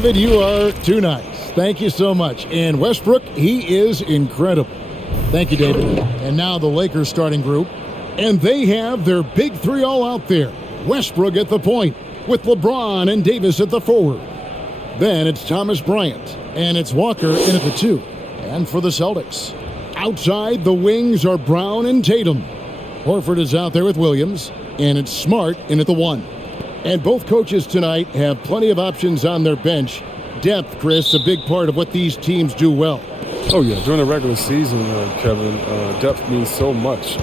David, you are too nice. Thank you so much. And Westbrook, he is incredible. Thank you, David. And now the Lakers starting group. And they have their big three all out there. Westbrook at the point with LeBron and Davis at the forward. Then it's Thomas Bryant. And it's Walker in at the 2. And for the Celtics, outside the wings are Brown and Tatum. Horford is out there with Williams. And it's Smart in at the 1. And both coaches tonight have plenty of options on their bench. Depth, Chris, a big part of what these teams do well. Oh, yeah. During the regular season, Kevin, depth means so much.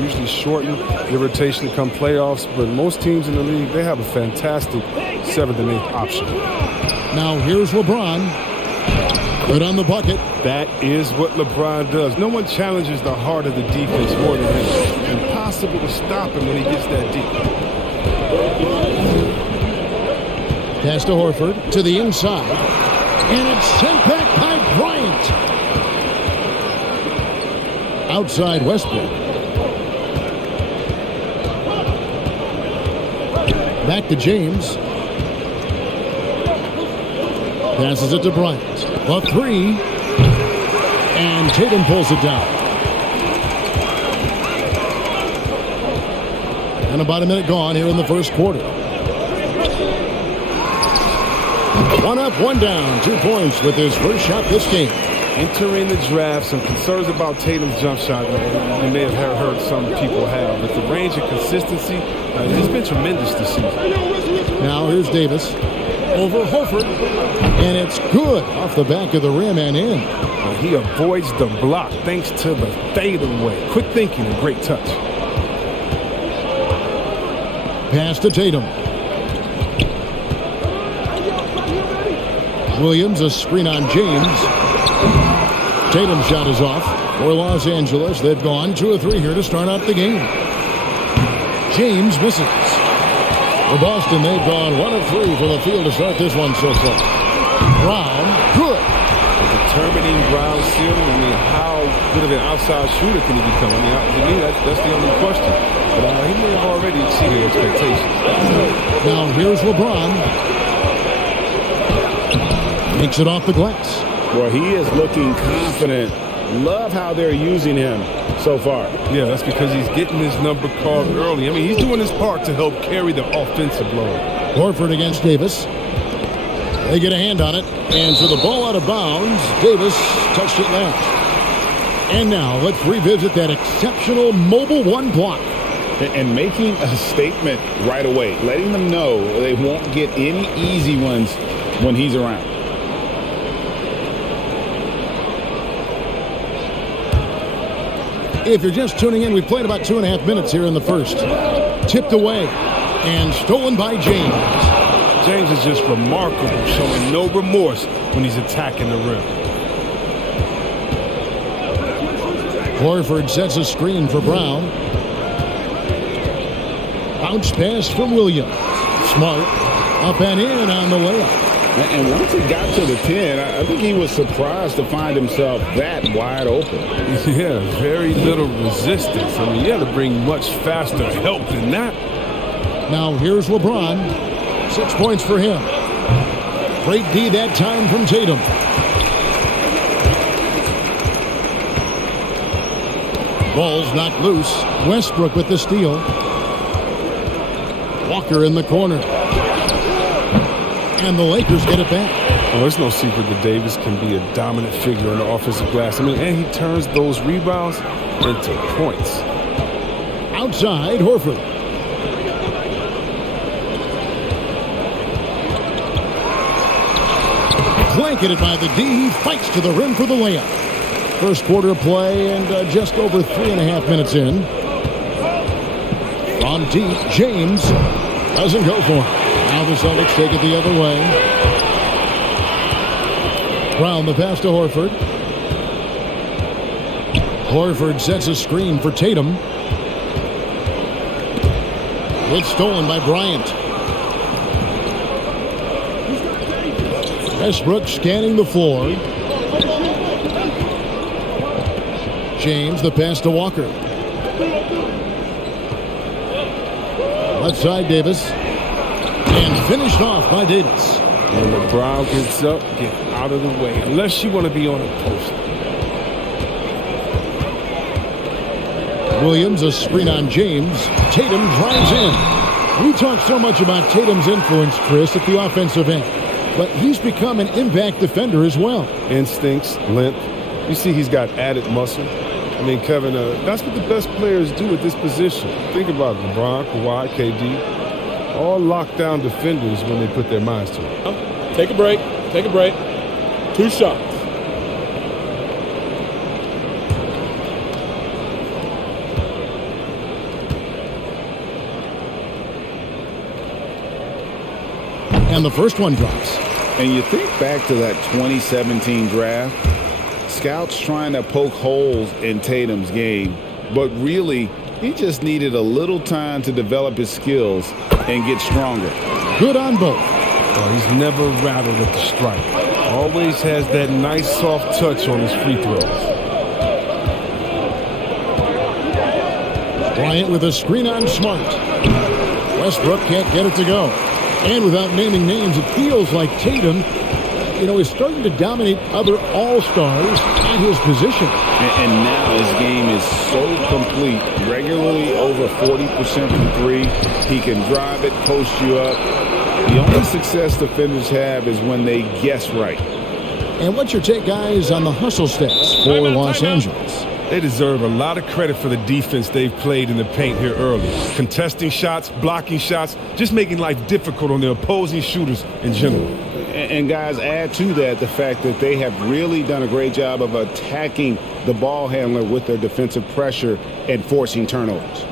Usually shorten the rotation to come playoffs, but most teams in the league, they have a fantastic 7th and 8th option. Now here's LeBron. Good on the bucket. That is what LeBron does. No one challenges the heart of the defense more than him. It's impossible to stop him when he gets that deep. Pass to Horford to the inside. And it's sent back by Bryant. Outside Westbrook. Back to James. Passes it to Bryant. A 3. And Tatum pulls it down. And about a minute gone here in the first quarter. 1 up, 1 down. 2 points with his first shot this game. Entering the draft, some concerns about Tatum's jump shot. You may have heard some people have. But the range and consistency has been tremendous this season. Now here's Davis. Over Horford. And it's good off the back of the rim and in. He avoids the block thanks to the fadeaway. Quick thinking and great touch. Pass to Tatum. Williams, a screen on James. Tatum's shot is off for Los Angeles. They've gone 2 of 3 here to start out the game. James misses. For Boston, they've gone 1 of 3 from the field to start this one so far. Brown, good. A determining Brown ceiling. I mean, how good of an outside shooter can he become? I mean, to me, that's the only question. But he may have already exceeded expectations. Now here's LeBron. Takes it off the glass. Well, he is looking confident. Love how they're using him so far. Yeah, that's because he's getting his number called early. I mean, he's doing his part to help carry the offensive load. Horford against Davis. They get a hand on it. And so the ball out of bounds. Davis touched it last. And now let's revisit that exceptional mobile 1 block. And making a statement right away. Letting them know they won't get any easy ones when he's around. If you're just tuning in, we've played about 2.5 minutes here in the first. Tipped away and stolen by James. James is just remarkable, showing no remorse when he's attacking the rim. Horford sets a screen for Brown. Bounce pass from Williams. Smart up and in on the layup. And once he got to the 10, I think he was surprised to find himself that wide open. Yeah, very little resistance. I mean, you had to bring much faster help than that. Now here's LeBron. 6 points for him. Great D that time from Tatum. Ball's knocked loose. Westbrook with the steal. Walker in the corner. And the Lakers get it back. Well, there's no secret that Davis can be a dominant figure on the offensive glass. I mean, and he turns those rebounds into points. Outside, Horford. Blanketed by the D. He fights to the rim for the layup. First quarter play and just over 3.5 minutes in. From deep, James doesn't go for it. Now the Celtics take it the other way. Brown the pass to Horford. Horford sets a screen for Tatum. It's stolen by Bryant. Westbrook scanning the floor. James the pass to Walker. Left side Davis. And finished off by Davis. When LeBron gets up, get out of the way, unless you want to be on a post. Williams, a screen on James. Tatum drives in. We talk so much about Tatum's influence, Chris, at the offensive end. But he's become an impact defender as well. Instincts, length. You see he's got added muscle. I mean, Kevin, that's what the best players do at this position. Think about it. LeBron, Kawhi, KD. All lockdown defenders when they put their minds to it. Take a break. Take a break. 2 shots. And the first one drops. And you think back to that 2017 draft, scouts trying to poke holes in Tatum's game, but really he just needed a little time to develop his skills and get stronger. Good on both. Oh, he's never rattled at the strike. Always has that nice soft touch on his free throws. Bryant with a screen on Smart. Westbrook can't get it to go. And without naming names, it feels like Tatum, is starting to dominate other all-stars at his position. And now his game is so complete, regularly over 40% from 3. He can drive it, post you up. The only success defenders have is when they guess right. And what's your take, guys, on the hustle stats for Los Angeles? They deserve a lot of credit for the defense they've played in the paint here early. Contesting shots, blocking shots, just making life difficult on the opposing shooters in general. And guys, add to that the fact that they have really done a great job of attacking the ball handler with their defensive pressure and forcing turnovers.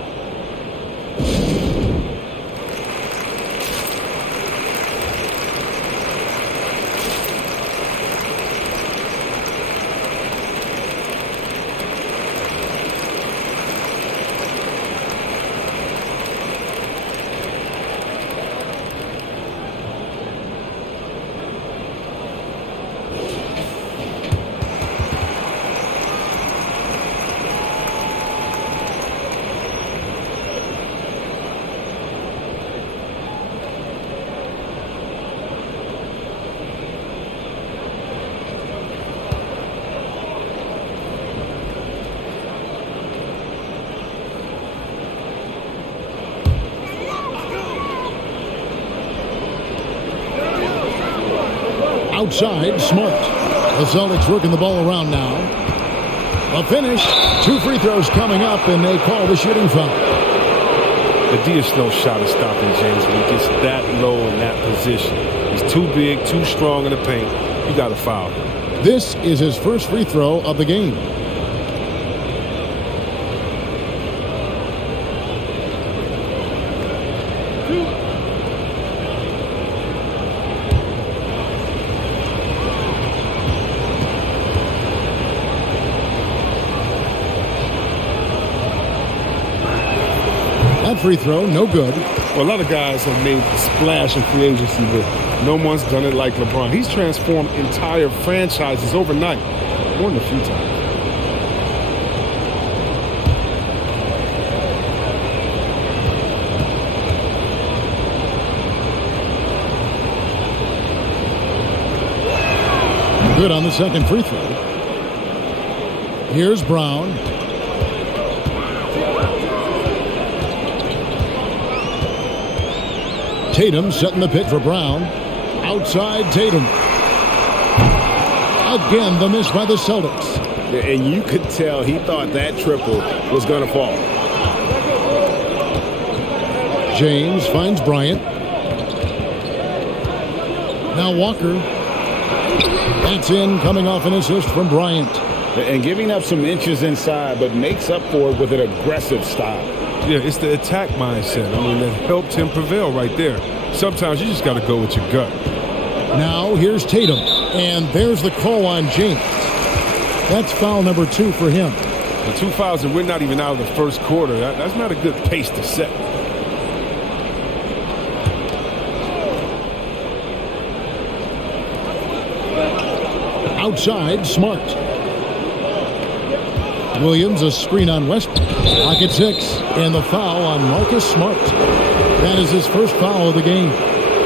Outside, Smart. The Celtics working the ball around now. A finish. 2 free throws coming up, and they call the shooting foul. The D is no shot at stopping James when he gets that low in that position. He's too big, too strong in the paint. You got to foul. This is his first free throw of the game. That free throw, no good. Well, a lot of guys have made the splash in free agency, but no one's done it like LeBron. He's transformed entire franchises overnight, more than a few times. Good on the second free throw. Here's Brown. Tatum setting the pick for Brown. Outside Tatum. Again, the miss by the Celtics. And you could tell he thought that triple was going to fall. James finds Bryant. Now Walker. That's in, coming off an assist from Bryant. And giving up some inches inside, but makes up for it with an aggressive style. Yeah, it's the attack mindset. I mean, that helped him prevail right there. Sometimes you just got to go with your gut. Now here's Tatum. And there's the call on James. That's foul number 2 for him. The 2 fouls, and we're not even out of the first quarter. That's not a good pace to set. Outside, Smart. Williams, a screen on Westbrook. Pocket 6, and the foul on Marcus Smart. That is his first foul of the game.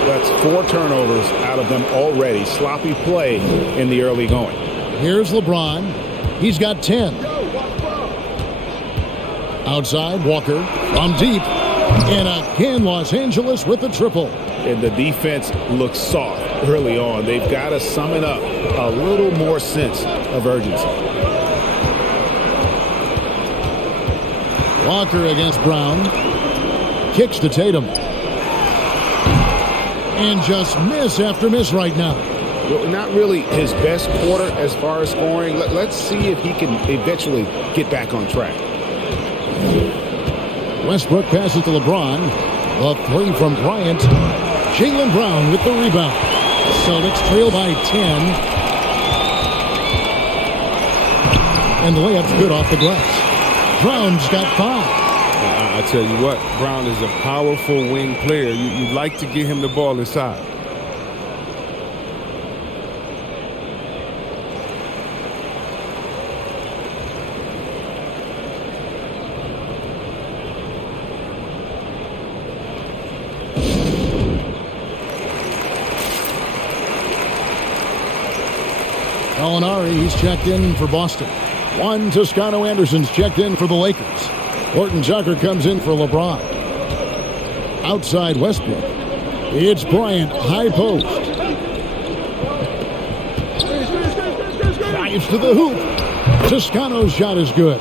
That's 4 turnovers out of them already. Sloppy play in the early going. Here's LeBron. He's got 10. Outside, Walker from deep. And again, Los Angeles with the triple. And the defense looks soft early on. They've got to summon up a little more sense of urgency. Walker against Brown. Kicks to Tatum. And just miss after miss right now. Well, not really his best quarter as far as scoring. Let's see if he can eventually get back on track. Westbrook passes to LeBron. The 3 from Bryant. Jaylen Brown with the rebound. Celtics trail by 10. And the layup's good off the glass. Brown's got 5. I tell you what, Brown is a powerful wing player. You'd like to get him the ball inside. Gallinari, he's checked in for Boston. Juan Toscano-Anderson's checked in for the Lakers. Horton Tucker comes in for LeBron. Outside Westbrook. It's Bryant, high post. Drives to the hoop. Toscano's shot is good.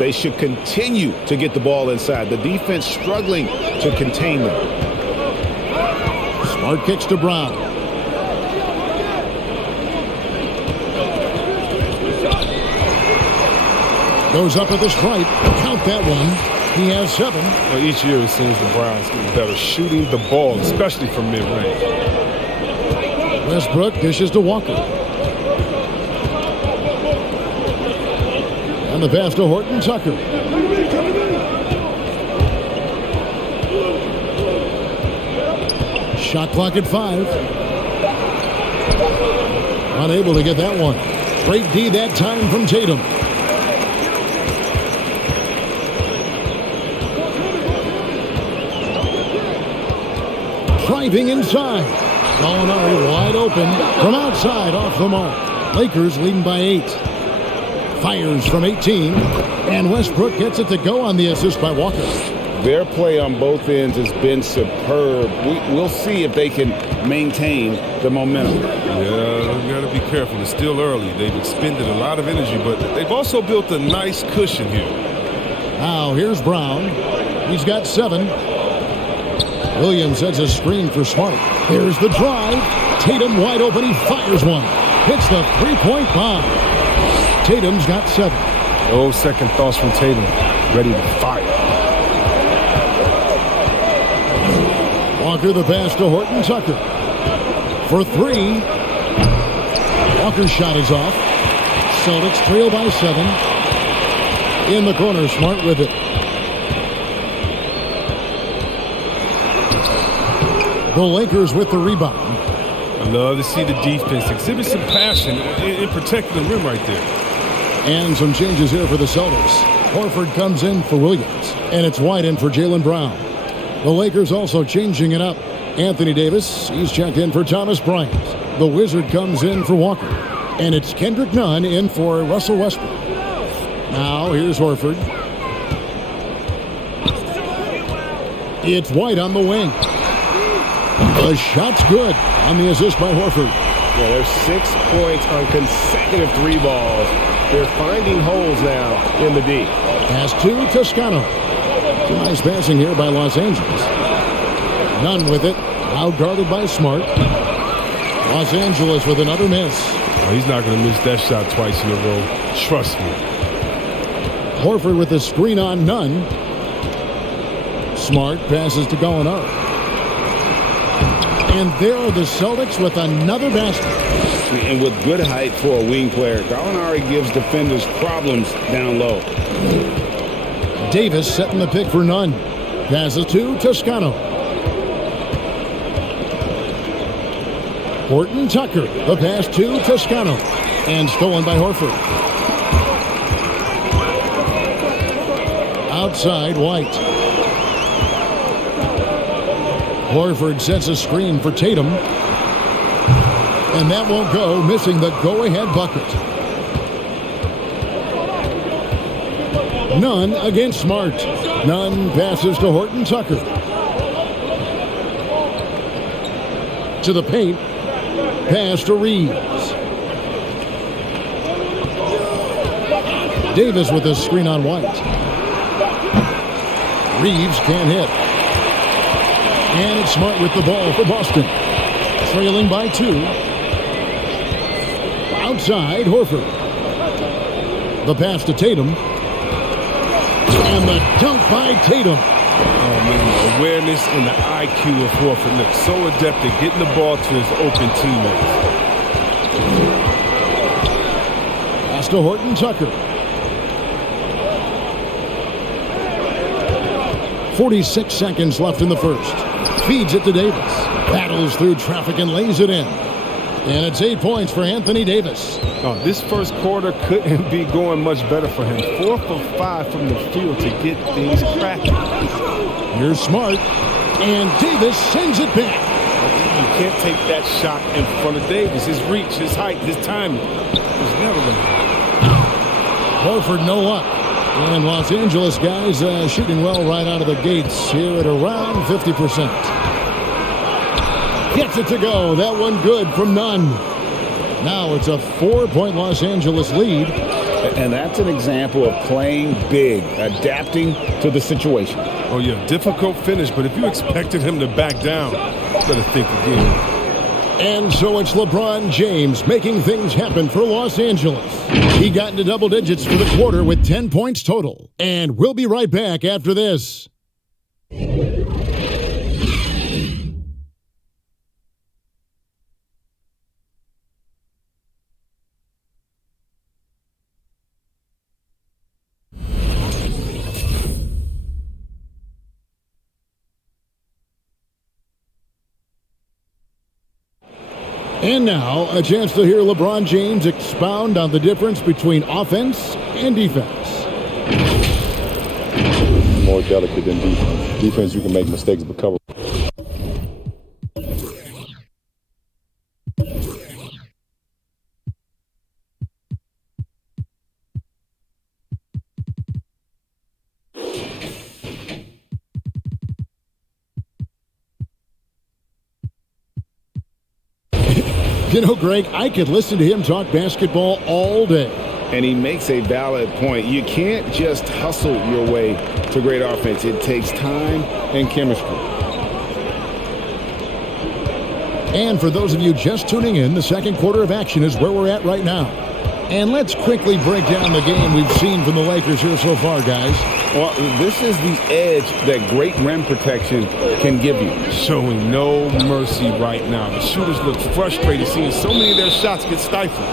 They should continue to get the ball inside. The defense struggling to contain them. Smart kicks to Brown. Goes up at the stripe. Count that one. He has 7. Well, each year it seems the Browns getting better shooting the ball, especially from mid-range. Westbrook dishes to Walker. And the pass to Horton Tucker. Shot clock at 5. Unable to get that one. Great D that time from Tatum. Driving inside. Gallinari wide open from outside off the mark. Lakers leading by 8. Fires from 18. And Westbrook gets it to go on the assist by Walker. Their play on both ends has been superb. We'll see if they can maintain the momentum. Yeah, we got to be careful. It's still early. They've expended a lot of energy, but they've also built a nice cushion here. Now here's Brown. He's got 7. Williams sets a screen for Smart. Here's the drive. Tatum wide open. He fires one. Hits the 3-point bomb. Tatum's got 7. No second thoughts from Tatum. Ready to fire. Walker the pass to Horton Tucker. For 3. Walker's shot is off. Celtics trail by 7. In the corner, Smart with it. The Lakers with the rebound. I love to see the defense exhibit some passion in protecting the rim right there. And some changes here for the Celtics. Horford comes in for Williams. And it's White in for Jaylen Brown. The Lakers also changing it up. Anthony Davis, he's checked in for Thomas Bryant. The Wizard comes in for Walker. And it's Kendrick Nunn in for Russell Westbrook. Now here's Horford. It's White on the wing. The shot's good on the assist by Horford. Yeah, there's 6 points on consecutive 3 balls. They're finding holes now in the D. Pass to Toscano. Nice passing here by Los Angeles. None with it. Out guarded by Smart. Los Angeles with another miss. Oh, he's not going to miss that shot twice in a row. Trust me. Horford with the screen on Nunn. Smart passes to Gallinari. And there are the Celtics with another basket. And with good height for a wing player, Gallinari gives defenders problems down low. Davis setting the pick for Nunn. Passes to Toscano. Horton Tucker. The pass to Toscano. And stolen by Horford. Outside, White. Horford sets a screen for Tatum. And that won't go, missing the go-ahead bucket. Nunn against Smart. Nunn passes to Horton Tucker. To the paint. Pass to Reeves. Davis with a screen on White. Reeves can't hit. And it's Smart with the ball for Boston. Trailing by 2. Outside, Horford. The pass to Tatum. And the dunk by Tatum. Oh, man, the awareness and the IQ of Horford. Look, so adept at getting the ball to his open teammates. Pass to Horton Tucker. 46 seconds left in the first. Feeds it to Davis. Battles through traffic and lays it in. And it's 8 points for Anthony Davis. Oh, this first quarter couldn't be going much better for him. 4 for 5 from the field to get things cracking. Here's Smart. And Davis sends it back. You can't take that shot in front of Davis. His reach, his height, his timing. It's never going to happen. Horford, no luck. And Los Angeles guys shooting well right out of the gates here at around 50%. Gets it to go. That one good from Nunn. Now it's a 4-point Los Angeles lead. And that's an example of playing big, adapting to the situation. Oh, yeah, difficult finish, but if you expected him to back down, better think again. And so it's LeBron James making things happen for Los Angeles. He got into double digits for the quarter with 10 points total. And we'll be right back after this. And now, a chance to hear LeBron James expound on the difference between offense and defense. More delicate than defense. Defense, you can make mistakes but cover. You know, Greg, I could listen to him talk basketball all day. And he makes a valid point. You can't just hustle your way to great offense. It takes time and chemistry. And for those of you just tuning in, the second quarter of action is where we're at right now. And let's quickly break down the game we've seen from the Lakers here so far, guys. Well, this is the edge that great rim protection can give you. Showing no mercy right now. The shooters look frustrated seeing so many of their shots get stifled.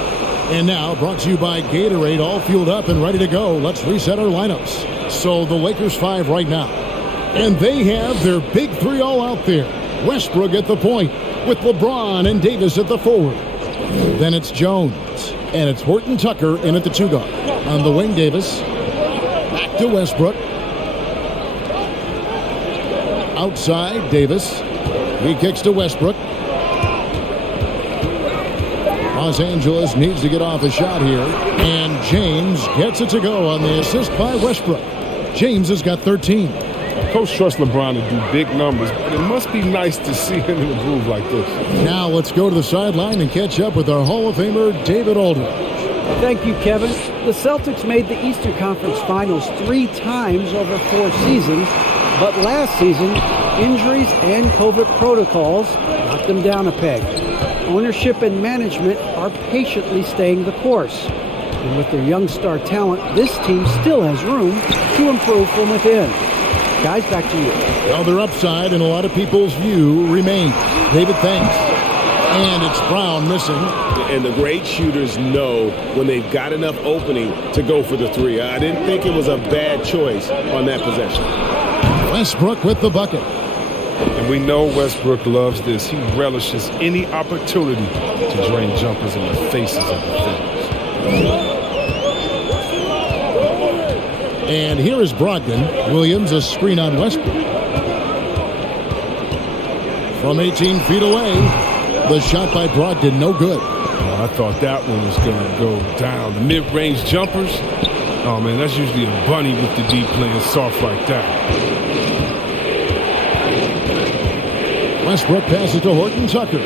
And now, brought to you by Gatorade, all fueled up and ready to go. Let's reset our lineups. So the Lakers 5 right now. And they have their big 3 all out there. Westbrook at the point with LeBron and Davis at the forward. Then it's Jones. And it's Horton Tucker in at the 2 guard. On the wing, Davis. Back to Westbrook. Outside, Davis. He kicks to Westbrook. Los Angeles needs to get off a shot here. And James gets it to go on the assist by Westbrook. James has got 13. Coach trusts LeBron to do big numbers, but it must be nice to see him in a groove like this. Now let's go to the sideline and catch up with our Hall of Famer, David Aldridge. Thank you, Kevin. The Celtics made the Eastern Conference Finals 3 times over 4 seasons, but last season, injuries and COVID protocols knocked them down a peg. Ownership and management are patiently staying the course. And with their young star talent, this team still has room to improve from within. Guys, back to you. Well, their upside in a lot of people's view remains. David, thanks. And it's Brown missing. And the great shooters know when they've got enough opening to go for the 3. I didn't think it was a bad choice on that possession. Westbrook with the bucket. And we know Westbrook loves this. He relishes any opportunity to drain jumpers in the faces of defenders. And here is Brogdon. Williams a screen on Westbrook. From 18 feet away, the shot by Brogdon, no good. I thought that one was going to go down. The mid-range jumpers, oh, man, that's usually a bunny with the D playing soft like that. Westbrook passes to Horton Tucker.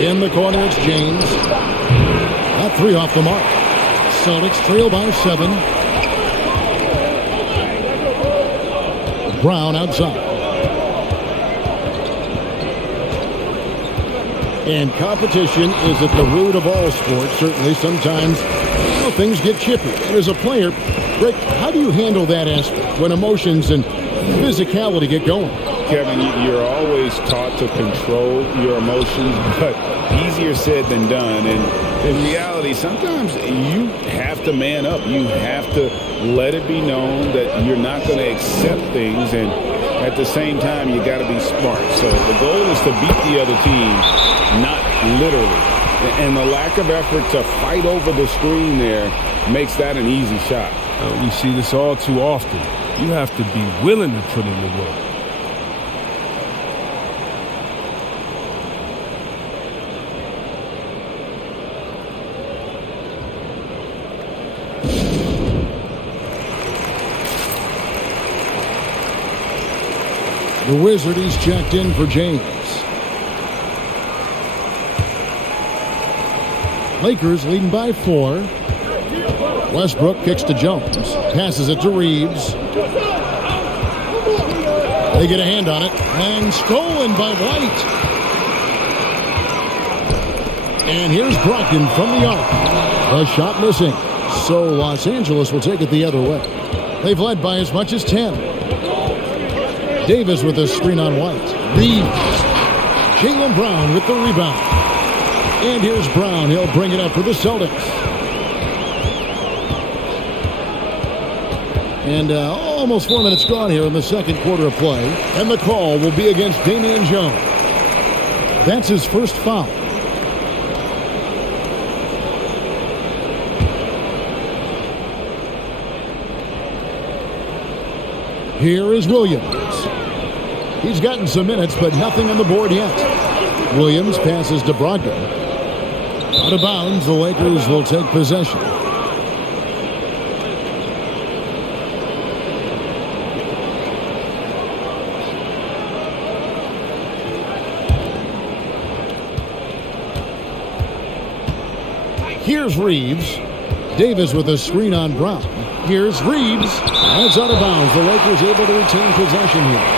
In the corner, it's James. That three off the mark. Celtics trail by 7. Brown outside. And competition is at the root of all sports. Certainly, sometimes things get chippy. And as a player, Rick, how do you handle that aspect when emotions and physicality get going? Kevin, you're always taught to control your emotions, but easier said than done. And in reality, sometimes you have to man up. You have to let it be known that you're not going to accept things. And at the same time, you got to be smart. So the goal is to beat the other team, not literally. And the lack of effort to fight over the screen there makes that an easy shot. We see this all too often. You have to be willing to put in the work. The Wizard, he's checked in for James. Lakers leading by 4. Westbrook kicks to Jones. Passes it to Reeves. They get a hand on it. And stolen by White. And here's Brogdon from the arc. A shot missing. So Los Angeles will take it the other way. They've led by as much as 10. Davis with a screen on White. Reeves. Jaylen Brown with the rebound. And here's Brown. He'll bring it up for the Celtics. And almost 4 minutes gone here in the second quarter of play. And the call will be against Damian Jones. That's his first foul. Here is Williams. He's gotten some minutes, but nothing on the board yet. Williams passes to Brogdon. Out of bounds, the Lakers will take possession. Here's Reeves. Davis with a screen on Brown. Here's Reeves. That's out of bounds. The Lakers able to retain possession here.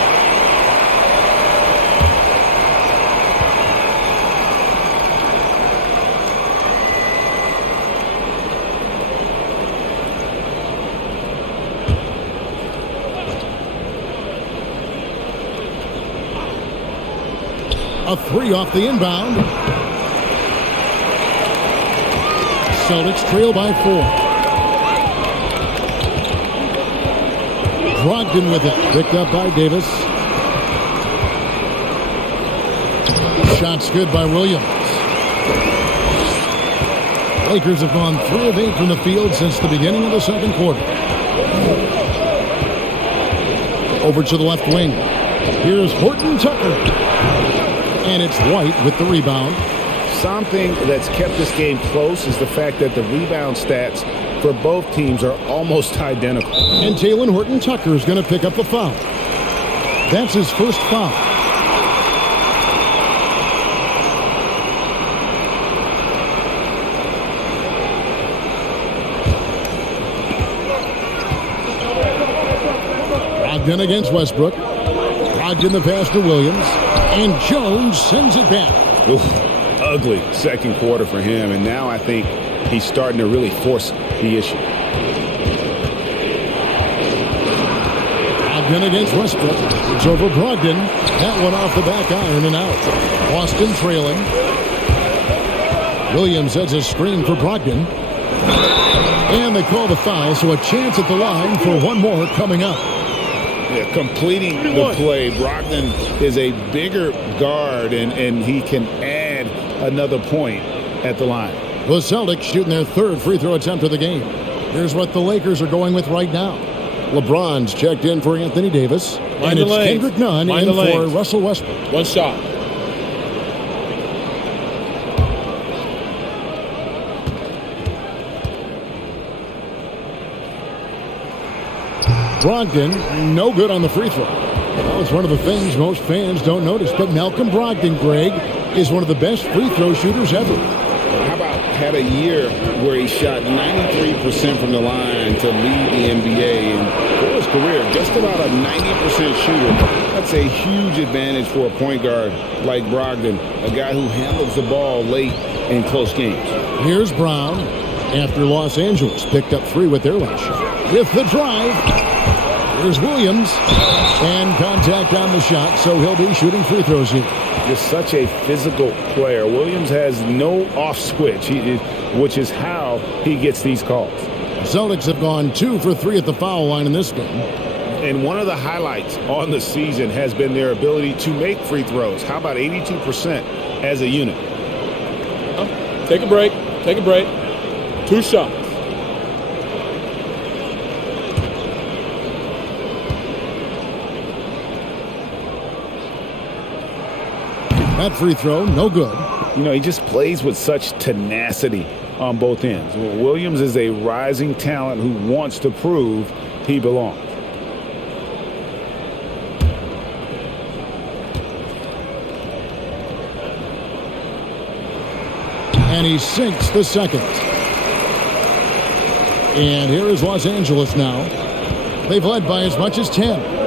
A three off the inbound. Celtics trail by 4. Brogdon with it. Picked up by Davis. Shot's good by Williams. Lakers have gone 3 of 8 from the field since the beginning of the second quarter. Over to the left wing. Here's Horton Tucker. And it's White with the rebound. Something that's kept this game close is the fact that the rebound stats for both teams are almost identical. And Talen Horton Tucker is going to pick up the foul. That's his first foul. Brogdon against Westbrook. Brogdon the pass to Williams. And Jones sends it back. Oof, ugly second quarter for him. And now I think he's starting to really force the issue. Brogdon against Westbrook. It's over Brogdon. That one off the back iron and out. Boston trailing. Williams has a screen for Brogdon. And they call the foul, so a chance at the line for one more coming up. Yeah, completing the play. Brogdon is a bigger guard, and he can add another point at the line. The Celtics shooting their third free throw attempt of the game. Here's what the Lakers are going with right now. LeBron's checked in for Anthony Davis. Mind And the it's lanes. Kendrick Nunn Mind in the for lanes. Russell Westbrook. One shot. Brogdon, no good on the free throw. Well, it's one of the things most fans don't notice. But Malcolm Brogdon, Greg, is one of the best free throw shooters ever. How about had a year where he shot 93% from the line to lead the NBA, and for his career, just about a 90% shooter. That's a huge advantage for a point guard like Brogdon, a guy who handles the ball late in close games. Here's Brown after Los Angeles picked up 3 with their last shot. With the drive, here's Williams, and contact on the shot, so he'll be shooting free throws here. Just such a physical player. Williams has no off switch, which is how he gets these calls. The Celtics have gone 2 for 3 at the foul line in this game. And one of the highlights on the season has been their ability to make free throws. How about 82% as a unit? Take a break. Take a break. 2 shots. That free throw, no good. You know, he just plays with such tenacity on both ends. Williams is a rising talent who wants to prove he belongs. And he sinks the second. And here is Los Angeles now. They've led by as much as 10.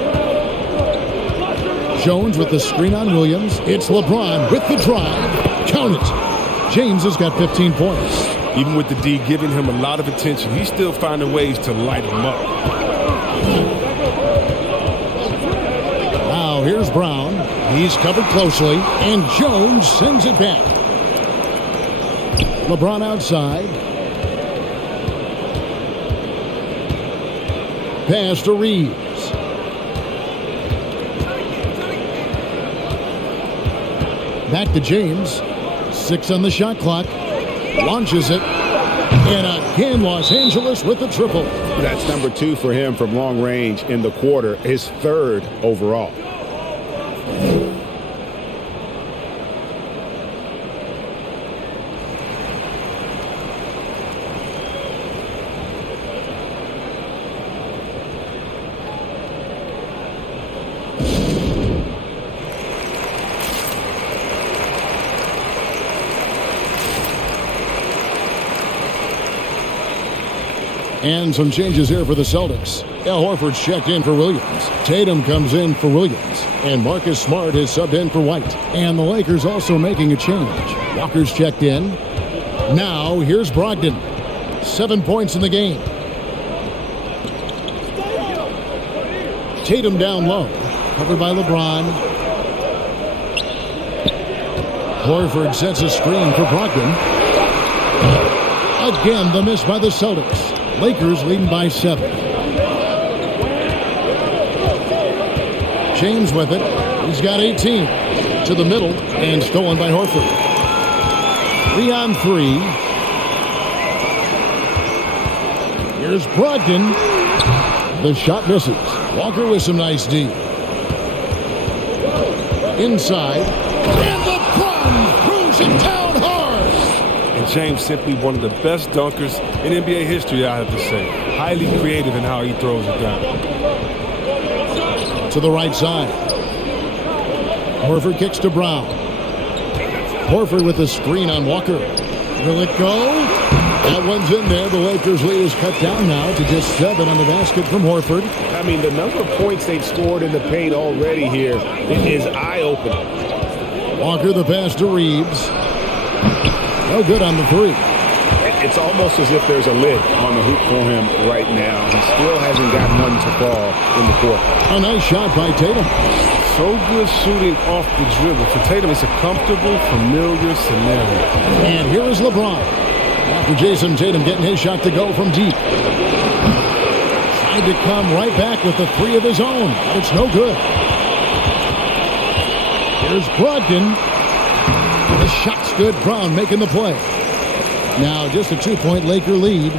Jones with the screen on Williams. It's LeBron with the drive. Count it. James has got 15 points. Even with the D giving him a lot of attention, he's still finding ways to light him up. Now here's Brown. He's covered closely. And Jones sends it back. LeBron outside. Pass to Reeves. Back to James. 6 on the shot clock. Launches it. And again, Los Angeles with the triple. That's number 2 for him from long range in the quarter, his 3rd overall. And some changes here for the Celtics. Al Horford's checked in for Williams. Tatum comes in for Williams. And Marcus Smart is subbed in for White. And the Lakers also making a change. Walker's checked in. Now, here's Brogdon. 7 points in the game. Tatum down low. Covered by LeBron. Horford sets a screen for Brogdon. Again, the miss by the Celtics. Lakers leading by 7. James with it. He's got 18. To the middle and stolen by Horford. 3 on 3. Here's Brogdon. The shot misses. Walker with some nice D. Inside. And LeBron throws it down hard. And James simply one of the best dunkers in NBA history, I have to say. Highly creative in how he throws it down. To the right side. Horford kicks to Brown. Horford with a screen on Walker. Will it go? That one's in there. The Lakers lead is cut down now to just 7 on the basket from Horford. I mean, the number of points they've scored in the paint already here is eye-opening. Walker the pass to Reeves. No good on the 3. It's almost as if there's a lid on the hoop for him right now. He still hasn't got one to fall in the court. A nice shot by Tatum. So good shooting off the dribble. For Tatum, it's a comfortable, familiar scenario. And here is LeBron. After Jason Tatum getting his shot to go from deep. Tried to come right back with the 3 of his own. But it's no good. Here's Brogdon. The shot's good. Brown making the play. Now just a 2-point Laker lead.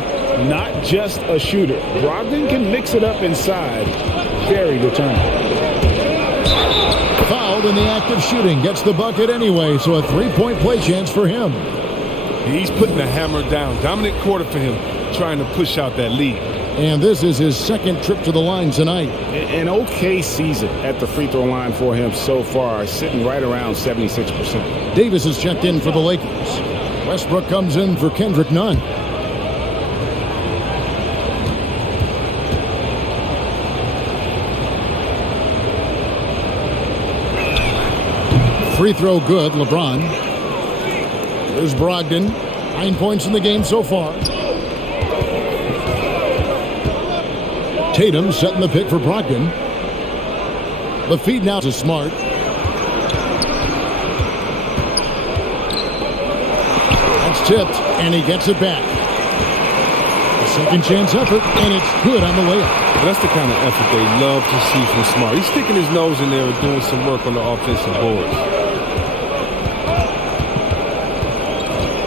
not just a shooter. Brogdon can mix it up inside. Very determined. Fouled in the act of shooting. Gets the bucket anyway, so a three-point play chance for him. He's putting the hammer down. Dominant quarter for him, trying to push out that lead. And this is his second trip to the line tonight. An okay season at the free throw line for him so far, sitting right around 76%. Davis is checked in for the Lakers. Westbrook comes in for Kendrick Nunn. Free throw good, LeBron. Here's Brogdon. 9 points in the game so far. Tatum setting the pick for Brogdon. The feed now to Smart. That's tipped, and he gets it back. A second chance effort, and it's good on the layup. That's the kind of effort they love to see from Smart. He's sticking his nose in there and doing some work on the offensive boards.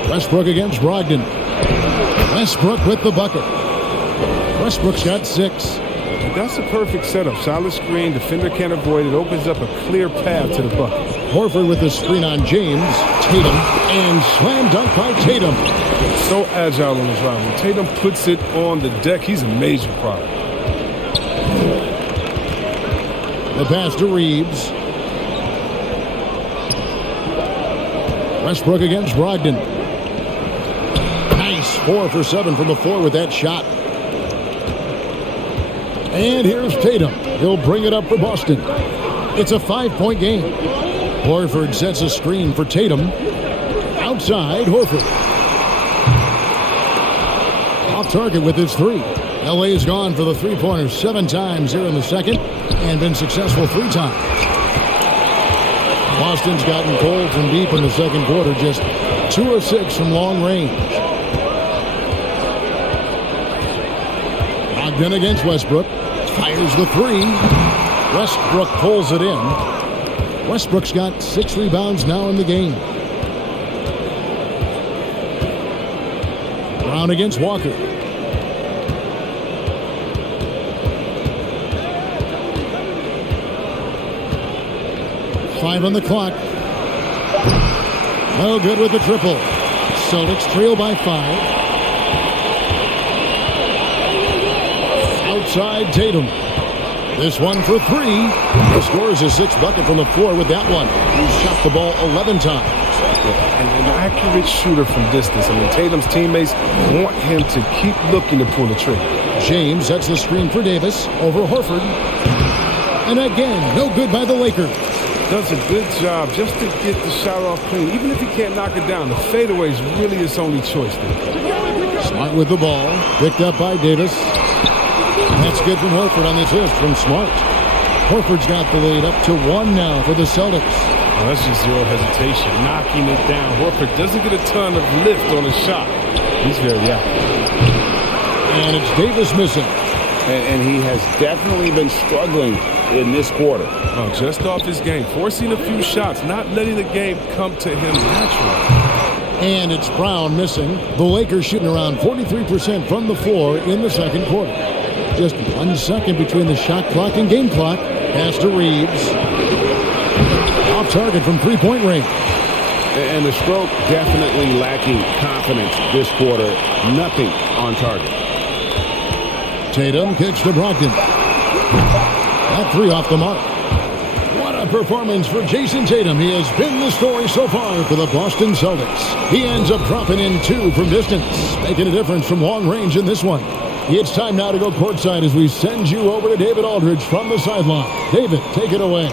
Westbrook against Brogdon. Westbrook with the bucket. Westbrook's got 6. That's a perfect setup. Solid screen, defender can't avoid it. Opens up a clear path to the bucket. Horford with the screen on James. Tatum, and slam dunk by Tatum. So agile on his run. When Tatum puts it on the deck, he's a major problem. The pass to Reeves. Westbrook against Brogdon. Nice 4 for 7 from the floor with that shot. And here's Tatum. He'll bring it up for Boston. It's a 5-point game. Horford sets a screen for Tatum. Outside, Horford. Off target with his 3. LA's gone for the three-pointer 7 times here in the second and been successful 3 times. Boston's gotten cold from deep in the second quarter, just 2 of 6 from long range. Brogdon against Westbrook. Fires the 3. Westbrook pulls it in. Westbrook's got 6 rebounds now in the game. Brown against Walker. Five on the clock. No good with the triple. Celtics trail by 5. Outside Tatum. This one for 3. He scores his 6th bucket from the floor with that one. He's shot the ball 11 times. An accurate shooter from distance. I mean, Tatum's teammates want him to keep looking to pull the trigger. James sets the screen for Davis over Horford. And again, no good by the Lakers. Does a good job just to get the shot off clean. Even if he can't knock it down, the fadeaway is really his only choice there. Smart with the ball. Picked up by Davis. That's good from Horford on the assist from Smart. Horford's got the lead up to 1 now for the Celtics. Well, that's just zero hesitation, knocking it down. Horford doesn't get a ton of lift on his shot. He's very active. And it's Davis missing. And he has definitely been struggling in this quarter. Oh, just off his game, forcing a few shots, not letting the game come to him naturally. And it's Brown missing. The Lakers shooting around 43% from the floor in the second quarter. Just 1 second between the shot clock and game clock. Pass to Reeves. Off target from 3-point range. And the stroke definitely lacking confidence this quarter. Nothing on target. Tatum kicks to Brogdon. That 3 off the mark. What a performance for Jason Tatum. He has been the story so far for the Boston Celtics. He ends up dropping in 2 from distance, making a difference from long range in this one. It's time now to go courtside as we send you over to David Aldridge from the sideline. David, take it away.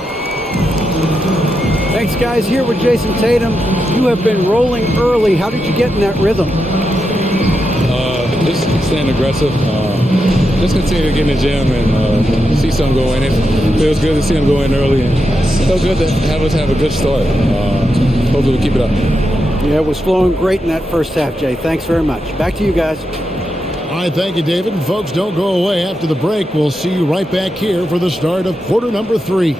Thanks, guys. Here with Jason Tatum. You have been rolling early. How did you get in that rhythm? Just staying aggressive. Just continue to get in the gym and see something go in. It feels good to see him go in early. And it feels good to have us have a good start. Hopefully we'll keep it up. Yeah, it was flowing great in that first half, Jay. Thanks very much. Back to you guys. All right, thank you, David. And folks, don't go away. After the break, we'll see you right back here for the start of quarter number 3.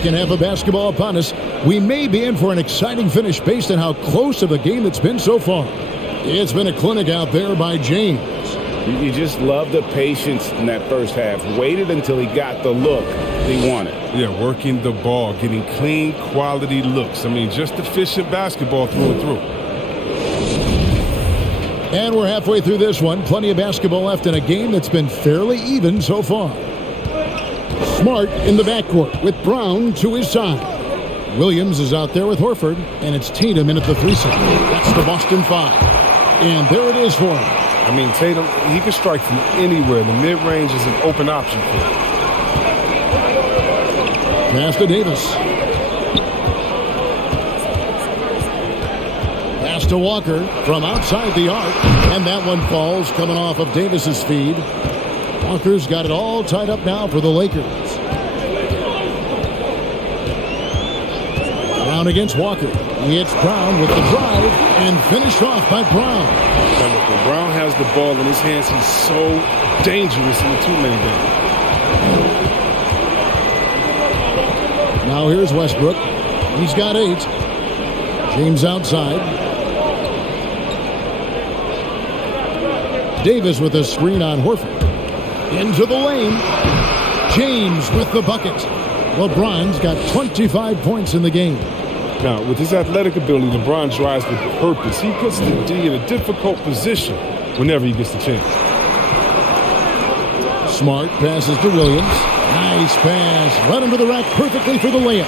Second half of basketball upon us. We may be in for an exciting finish based on how close of a game it's been so far. It's been a clinic out there by James. You just love the patience in that first half. Waited until he got the look he wanted. Yeah, working the ball, getting clean, quality looks. I mean, just efficient basketball through and through. And we're halfway through this one. Plenty of basketball left in a game that's been fairly even so far. Smart in the backcourt with Brown to his side. Williams is out there with Horford, and it's Tatum in at the 3 second. That's the Boston 5. And there it is for him. I mean, Tatum, he can strike from anywhere. The mid-range is an open option for him. Pass to Davis. Pass to Walker from outside the arc. And that one falls coming off of Davis's feed. Walker's got it all tied up now for the Lakers. Brown against Walker. It's Brown with the drive and finished off by Brown. When Brown has the ball in his hands, he's so dangerous in the two-man game. Now here's Westbrook. He's got 8. James outside. Davis with a screen on Horford. Into the lane. James with the bucket. LeBron's got 25 points in the game. Now, with his athletic ability, LeBron drives with purpose. He puts the D in a difficult position whenever he gets the chance. Smart passes to Williams. Nice pass. Right under the rack perfectly for the layup.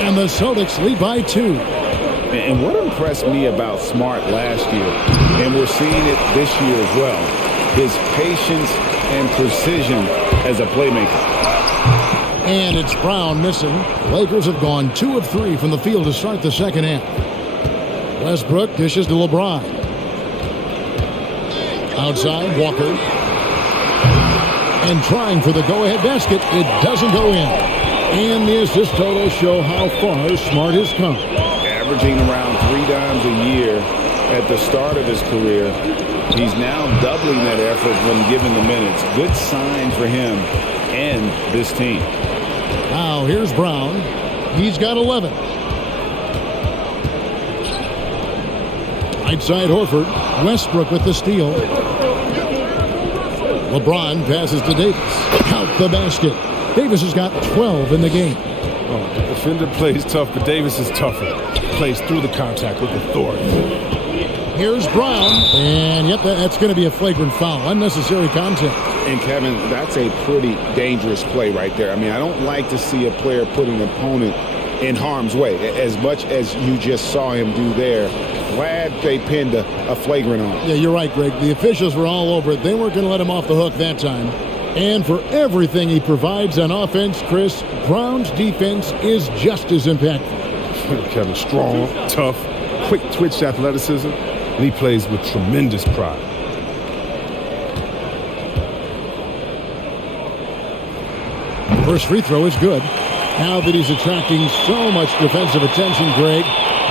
And the Celtics lead by 2. And what impressed me about Smart last year, and we're seeing it this year as well, his patience and precision as a playmaker. And it's Brown missing. Lakers have gone 2 of 3 from the field to start the second half. Westbrook dishes to LeBron. Outside, Walker. And trying for the go-ahead basket. It doesn't go in. And the assist totals show how far Smart has come. Averaging around 3 dimes a year at the start of his career. He's now doubling that effort when given the minutes. Good sign for him and this team. Now here's Brown. He's got 11. Right side Horford. Westbrook with the steal. LeBron passes to Davis. Count the basket. Davis has got 12 in the game. Oh, the defender plays tough, but Davis is tougher. Plays through the contact with authority. Here's Brown. And yep, that's going to be a flagrant foul. Unnecessary contact. And Kevin, that's a pretty dangerous play right there. I mean, I don't like to see a player put an opponent in harm's way as much as you just saw him do there. Glad they pinned a flagrant on him. Yeah, you're right, Greg. The officials were all over it. They weren't going to let him off the hook that time. And for everything he provides on offense, Chris, Brown's defense is just as impactful. Kevin, strong, tough, quick twitch athleticism, and he plays with tremendous pride. First free throw is good. Now that he's attracting so much defensive attention, Greg,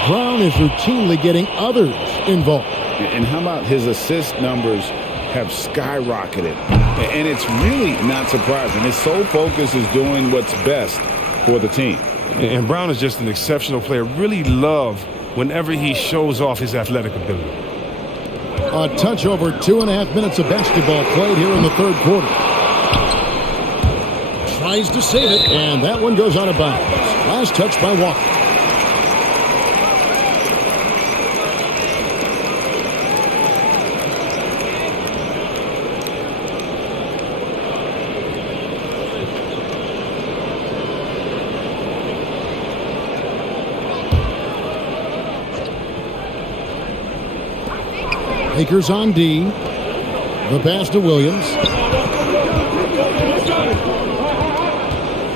Brown is routinely getting others involved. And how about his assist numbers have skyrocketed? And it's really not surprising. His sole focus is doing what's best for the team. And Brown is just an exceptional player. Really love whenever he shows off his athletic ability. A touch over 2.5 minutes of basketball played here in the third quarter. Tries to save it, and that one goes out of bounds. Last touch by Walker. Lakers on D. The pass to Williams.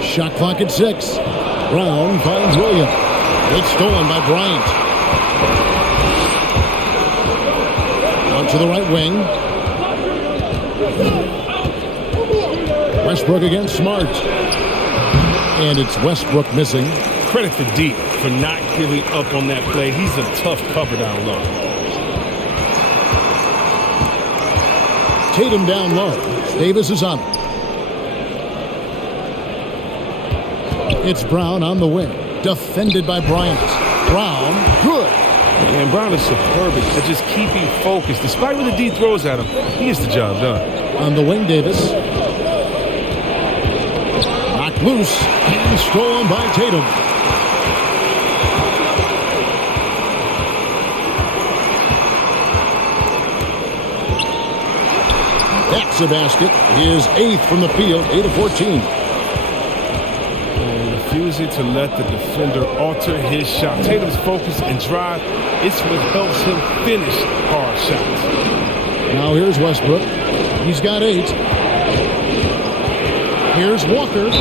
Shot clock at 6. Brown finds Williams. It's stolen by Bryant. Out to the right wing. Westbrook against Smart. And it's Westbrook missing. Credit to D for not giving up on that play. He's a tough cover down low. Tatum down low. Davis is on. It's Brown on the wing. Defended by Bryant. Brown, good. And Brown is superb at just keeping focus. Despite when the D throws at him, he gets the job done. On the wing, Davis. Knocked loose and stolen by Tatum. That's a basket. His 8th from the field, 8 of 14. Refusing to let the defender alter his shot. Tatum's focus and drive, it's what helps him finish hard shots. Now here's Westbrook. He's got 8. Here's Walker.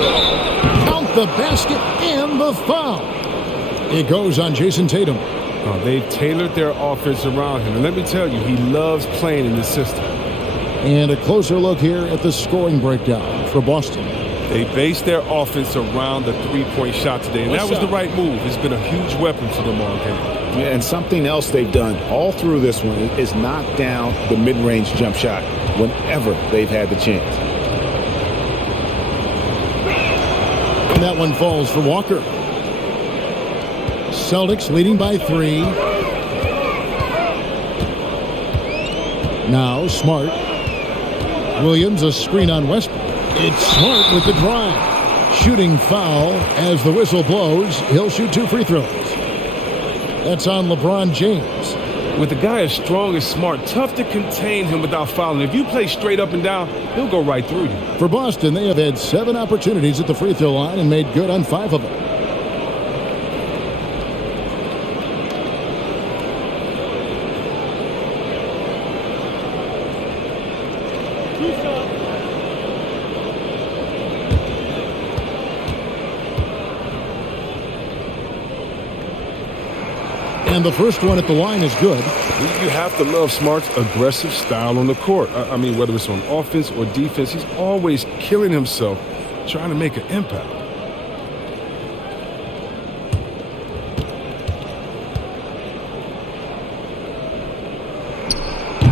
Count the basket and the foul. It goes on Jason Tatum. They've tailored their offense around him. And let me tell you, he loves playing in this system. And a closer look here at the scoring breakdown for Boston. They based their offense around the three-point shot today, and that was the right move. It's been a huge weapon for them all game. Yeah, and something else they've done all through this one is knock down the mid-range jump shot whenever they've had the chance. And that one falls for Walker. Celtics leading by 3. Now Smart. Williams, a screen on Westbrook. It's Smart with the drive. Shooting foul as the whistle blows. He'll shoot 2 free throws. That's on LeBron James. With a guy as strong as Smart, tough to contain him without fouling. If you play straight up and down, he'll go right through you. For Boston, they have had 7 opportunities at the free throw line and made good on 5 of them. And the first one at the line is good. You have to love Smart's aggressive style on the court. I mean, whether it's on offense or defense, he's always killing himself trying to make an impact.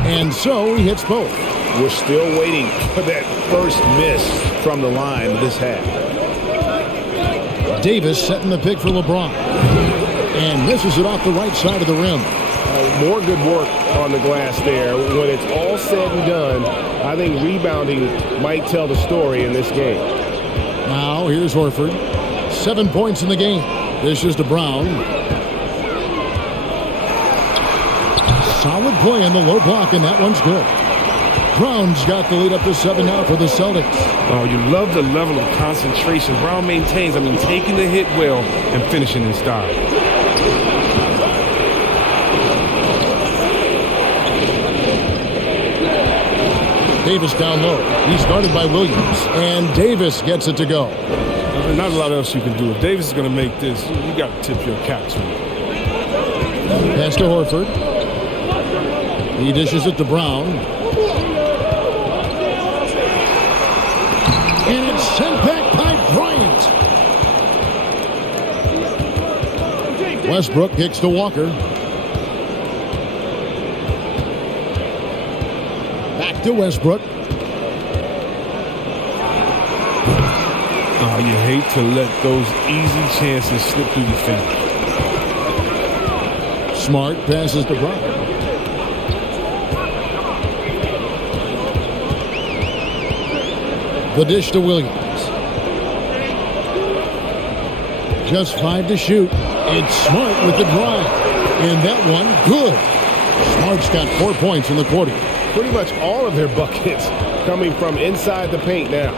And so he hits both. We're still waiting for that first miss from the line this half. Davis setting the pick for LeBron. And misses it off the right side of the rim. More good work on the glass there. When it's all said and done, I think rebounding might tell the story in this game. Now here's Horford. 7 points in the game. This is to Brown. Solid play in the low block, and that one's good. Brown's got the lead up to 7 now for the Celtics. Oh, you love the level of concentration Brown maintains. I mean, taking the hit well and finishing in style. Davis down low. He's guarded by Williams. And Davis gets it to go. Not a lot else you can do. If Davis is going to make this, you got to tip your cap to him. Pass to Horford. He dishes it to Brown. And it's sent back by Bryant. Westbrook kicks to Walker. Back to Westbrook. Oh, you hate to let those easy chances slip through your fingers. Smart passes to Brown. The dish to Williams. Just 5 to shoot. It's Smart with the drive. And that one, good. Smart's got 4 points in the quarter. Pretty much all of their buckets coming from inside the paint now.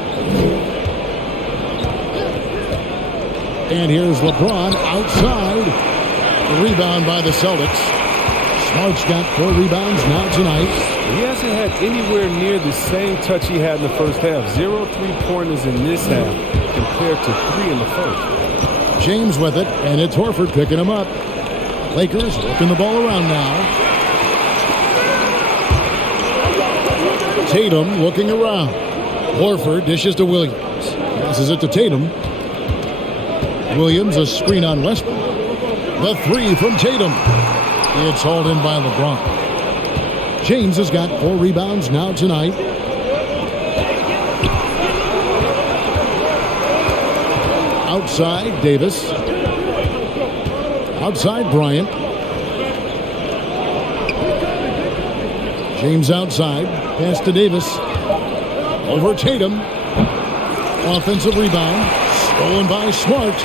And here's LeBron outside. The rebound by the Celtics. Smart's got 4 rebounds now tonight. He hasn't had anywhere near the same touch he had in the first half. 0 3-pointers in this half compared to 3 in the first. James with it, and it's Horford picking him up. Lakers working the ball around now. Tatum looking around. Horford dishes to Williams. Passes it to Tatum. Williams, a screen on Westbrook. The 3 from Tatum. It's hauled in by LeBron. James has got 4 rebounds now tonight. Outside, Davis. Outside, Bryant. James outside. Pass to Davis. Over Tatum. Offensive rebound. Stolen by Smart.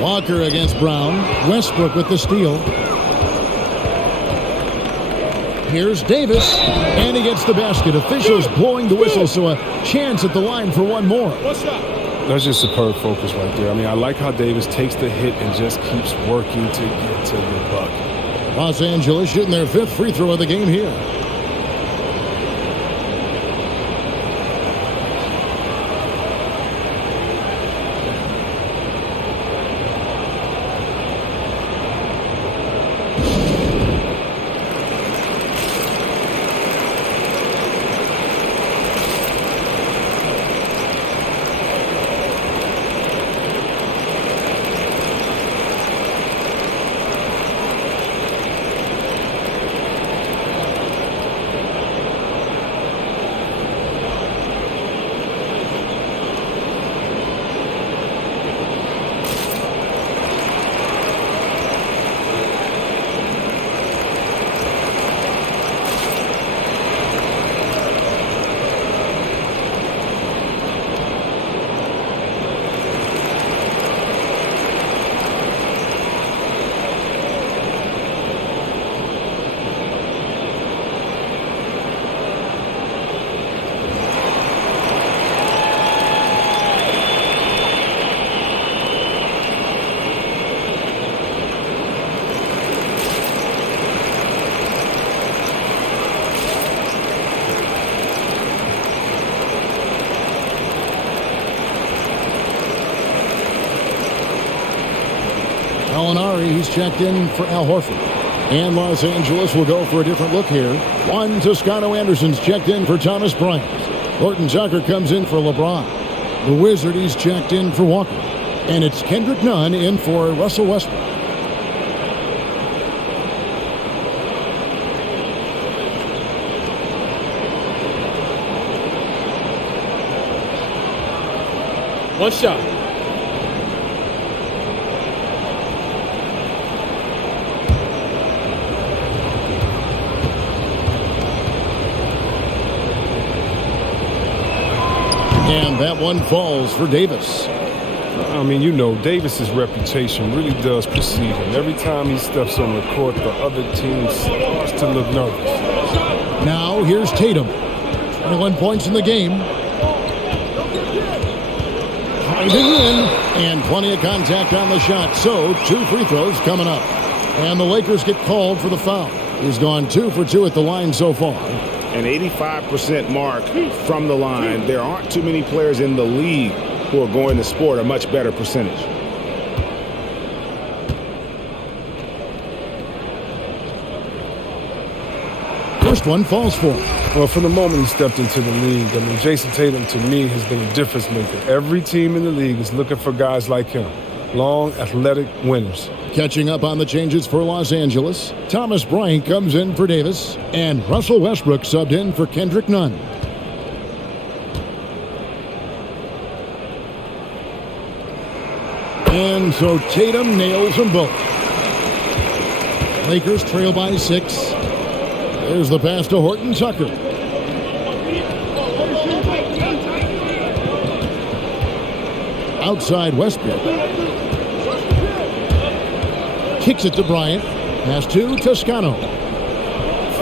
Walker against Brown. Westbrook with the steal. Here's Davis, and he gets the basket. Officials blowing the whistle, so a chance at the line for one more. That's just superb focus right there. I mean, I like how Davis takes the hit and just keeps working to get to the bucket. Los Angeles shooting their 5th free throw of the game here. Gallinari, he's checked in for Al Horford. And Los Angeles will go for a different look here. Juan Toscano-Anderson's checked in for Thomas Bryant. Horton Tucker comes in for LeBron. The Wizard, he's checked in for Walker. And it's Kendrick Nunn in for Russell Westbrook. One shot. And that one falls for Davis. I mean, you know, Davis's reputation really does precede him. Every time he steps on the court, the other team starts to look nervous. Now here's Tatum. 21 points in the game. Driving in, and plenty of contact on the shot. So 2 free throws coming up. And the Lakers get called for the foul. He's gone 2 for 2 at the line so far. An 85% mark from the line. There aren't too many players in the league who are going to sport a much better percentage. First one falls for him. Well, from the moment he stepped into the league, I mean, Jason Tatum, to me, has been a difference maker. Every team in the league is looking for guys like him. Long, athletic winners. Catching up on the changes for Los Angeles, Thomas Bryant comes in for Davis, and Russell Westbrook subbed in for Kendrick Nunn. And so Tatum nails them both. Lakers trail by 6. There's the pass to Horton Tucker. Outside Westbrook. Kicks it to Bryant. Pass to Toscano.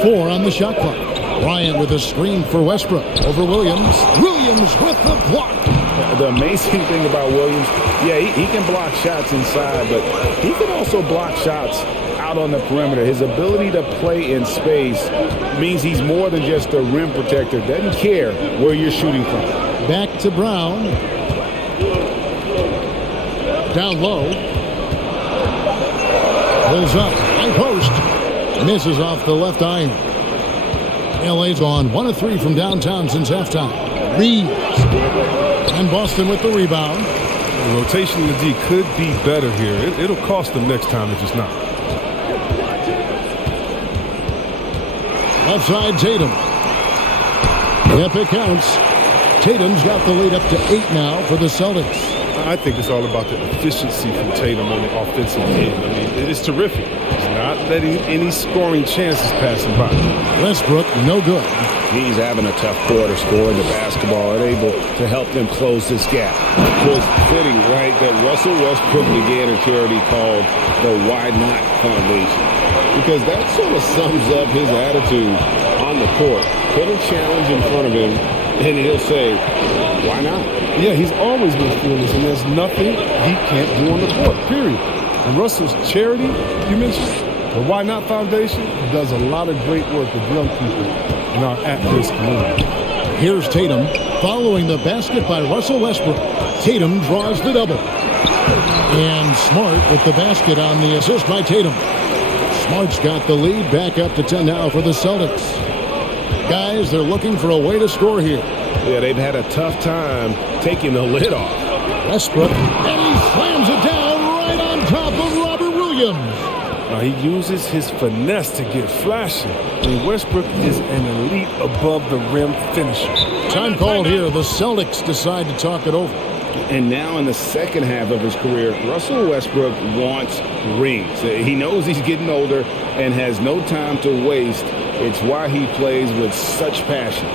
4 on the shot clock. Bryant with a screen for Westbrook. Over Williams. Williams with the block. The amazing thing about Williams, yeah, he can block shots inside, but he can also block shots out on the perimeter. His ability to play in space means he's more than just a rim protector. Doesn't care where you're shooting from. Back to Brown. Down low. Pulls up. High post. Misses off the left iron. LA's on 1 of 3 from downtown since halftime. Reeves. And Boston with the rebound. The rotation in the D could be better here. It'll cost them next time if it's not. Left side Tatum. Yep, it counts. Tatum's got the lead up to 8 now for the Celtics. I think it's all about the efficiency from Tatum on the offensive end. I mean, it's terrific. He's not letting any scoring chances pass him by. Westbrook, no good. He's having a tough quarter scoring the basketball and able to help them close this gap. It was fitting, right, that Russell Westbrook began a charity called the Why Not Foundation. Because that sort of sums up his attitude on the court. Put a challenge in front of him, and he'll say, why not? Yeah, he's always been fearless, and there's nothing he can't do on the court, period. And Russell's charity, you mentioned, the Why Not Foundation, does a lot of great work with young people in our at-risk community. Here's Tatum following the basket by Russell Westbrook. Tatum draws the double. And Smart with the basket on the assist by Tatum. Smart's got the lead, back up to 10 now for the Celtics. Guys, they're looking for a way to score here. Yeah, they've had a tough time taking the lid off. Westbrook, and he slams it down right on top of Robert Williams. Now, he uses his finesse to get flashy. I mean, Westbrook is an elite above-the-rim finisher. Time called here. The Celtics decide to talk it over. And now in the second half of his career, Russell Westbrook wants rings. He knows he's getting older and has no time to waste. It's why he plays with such passion.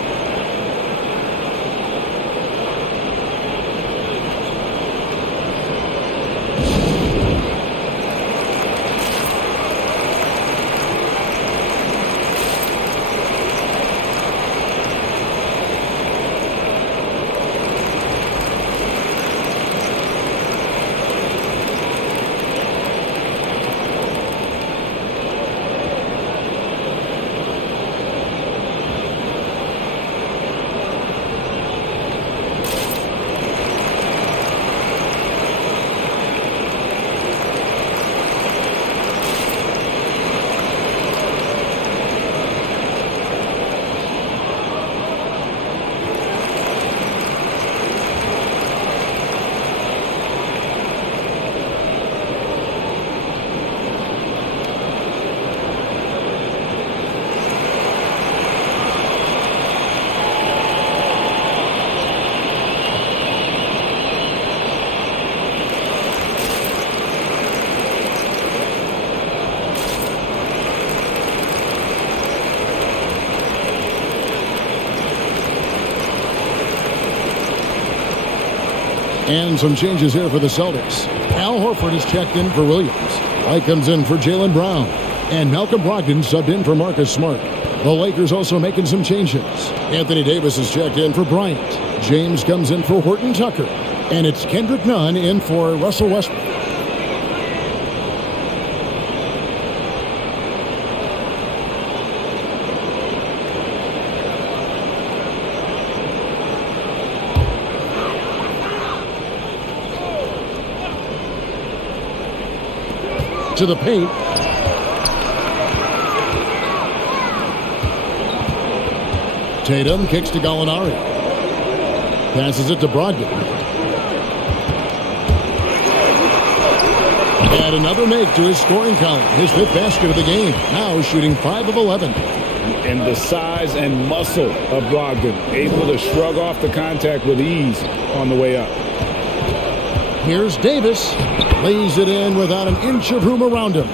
And some changes here for the Celtics. Al Horford is checked in for Williams. White comes in for Jaylen Brown. And Malcolm Brogdon subbed in for Marcus Smart. The Lakers also making some changes. Anthony Davis is checked in for Bryant. James comes in for Horton Tucker. And it's Kendrick Nunn in for Russell Westbrook. To the paint. Tatum kicks to Gallinari. Passes it to Brogdon. And another make to his scoring column. His fifth basket of the game. Now shooting 5 of 11. And the size and muscle of Brogdon, able to shrug off the contact with ease on the way up. Here's Davis. Lays it in without an inch of room around him.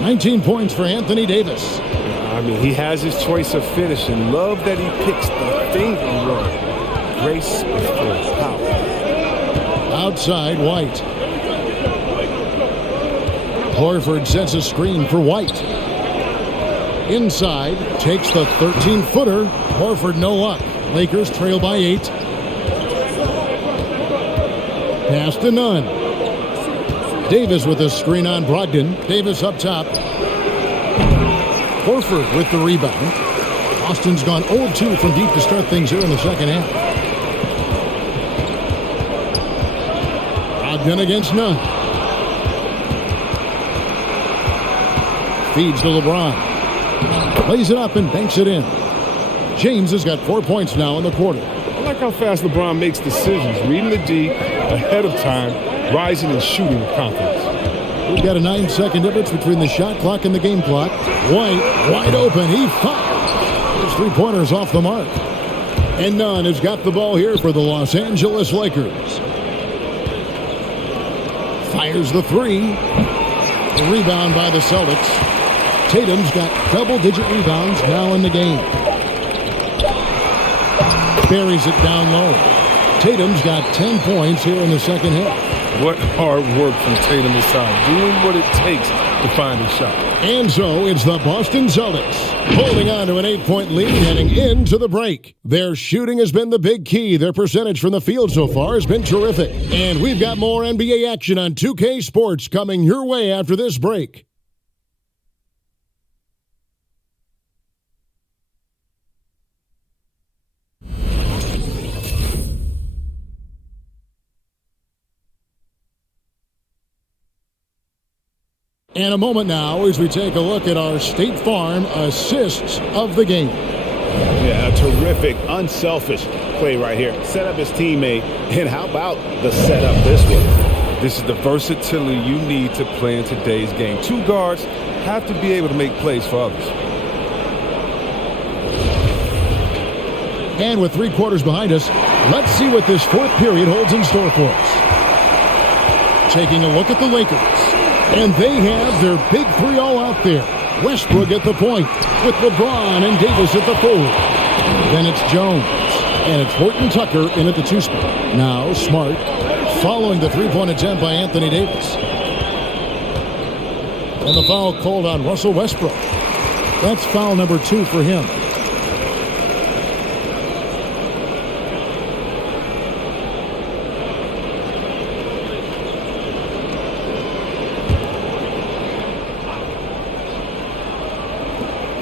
19 points for Anthony Davis. I mean, he has his choice of finishing. Love that he picks the finger roll. Grace before power. Outside, White. Horford sets a screen for White. Inside, takes the 13-footer. Horford, no luck. Lakers trail by 8. Pass to Nunn. Davis with a screen on Brogdon. Davis up top. Horford with the rebound. Austin's gone 0-2 from deep to start things here in the second half. Brogdon against Nunn. Feeds to LeBron. Lays it up and banks it in. James has got 4 points now in the quarter. I like how fast LeBron makes decisions, reading the D ahead of time, rising and shooting with confidence. We've got a 9-second difference between the shot clock and the game clock. White, wide open. He fires. His three-pointers off the mark. And Nunn has got the ball here for the Los Angeles Lakers. Fires the three. Rebound by the Celtics. Tatum's got double-digit rebounds now in the game. Buries it down low. Tatum's got 10 points here in the second half. What hard work from Tatum inside, doing what it takes to find a shot. And so it's the Boston Celtics holding on to an 8-point lead heading into the break. Their shooting has been the big key. Their percentage from the field so far has been terrific. And we've got more NBA action on 2K Sports coming your way after this break. And a moment now as we take a look at our State Farm assists of the game. Yeah, a terrific, unselfish play right here. Set up his teammate, and how about the setup this one? This is the versatility you need to play in today's game. Two guards have to be able to make plays for others. And with 3 quarters behind us, let's see what this fourth period holds in store for us. Taking a look at the Lakers. And they have their big three all out there. Westbrook at the point with LeBron and Davis at the forward. Then it's Jones. And it's Horton Tucker in at the 2 spot. Now Smart following the three-point attempt by Anthony Davis. And the foul called on Russell Westbrook. That's foul number 2 for him.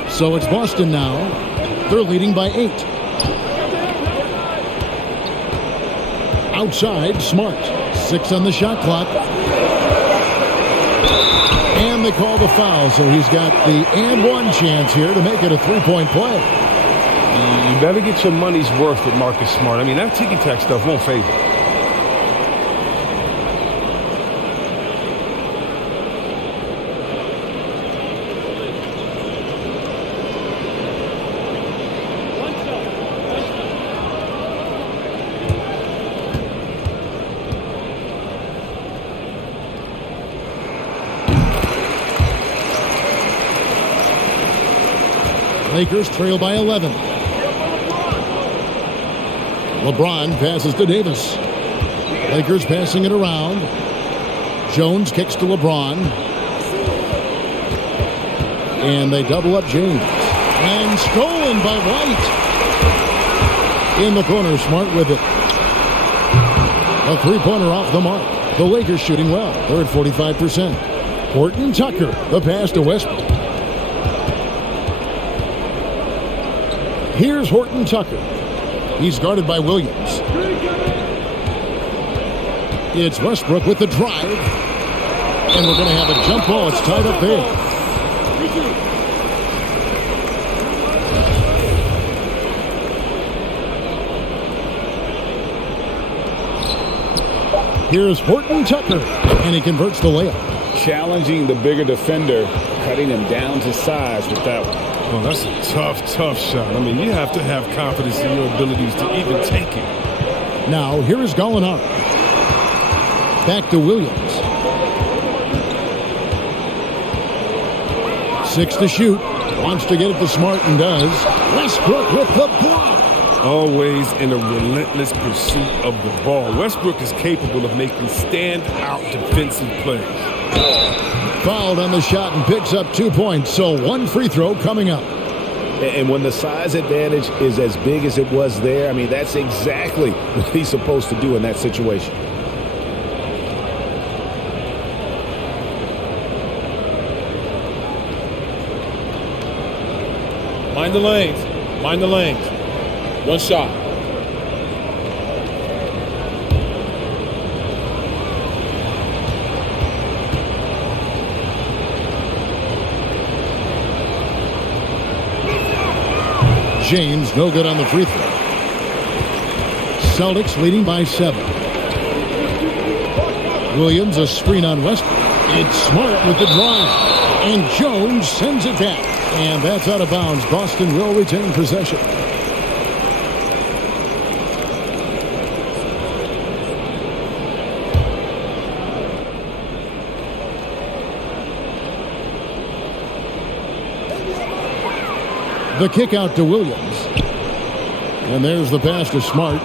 So it's Boston now. They're leading by 8. Outside, Smart. 6 on the shot clock. And they call the foul, so he's got the and one chance here to make it a 3-point play. You better get your money's worth with Marcus Smart. I mean, that ticky-tack stuff won't fade you. Lakers trail by 11. LeBron passes to Davis. Lakers passing it around. Jones kicks to LeBron. And they double up James. And stolen by White. In the corner, Smart with it. A three-pointer off the mark. The Lakers shooting well. They're at 45%. Horton Tucker, the pass to Westbrook. Here's Horton Tucker. He's guarded by Williams. It's Westbrook with the drive. And we're going to have a jump ball. It's tied up there. Here's Horton Tucker. And he converts the layup. Challenging the bigger defender, cutting him down to size with that one. Oh, that's a tough shot. I mean, you have to have confidence in your abilities to even take it. Now, here is Gallinari. Back to Williams. 6 to shoot. Wants to get it to Smart and does. Westbrook with the block. Always in a relentless pursuit of the ball. Westbrook is capable of making stand-out defensive plays. Fouled on the shot and picks up 2 points. So 1 free throw coming up. And when the size advantage is as big as it was there, I mean, that's exactly what he's supposed to do in that situation. Mind the lanes. Mind the lanes. 1 shot. James, no good on the free throw. Celtics leading by 7. Williams, a screen on Westbrook. It's Smart with the drive. And Jones sends it back. And that's out of bounds. Boston will retain possession. The kick out to Williams. And there's the pass to Smart.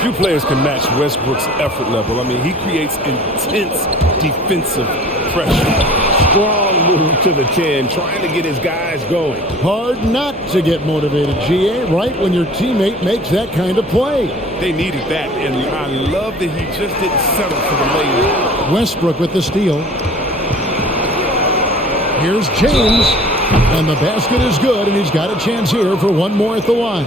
Few players can match Westbrook's effort level. I mean, he creates intense defensive pressure. Strong move to the 10, trying to get his guys going. Hard not to get motivated, GA, right when your teammate makes that kind of play. They needed that, and I love that he just didn't settle for the layup. Westbrook with the steal. Here's James, and the basket is good, and he's got a chance here for one more at the line.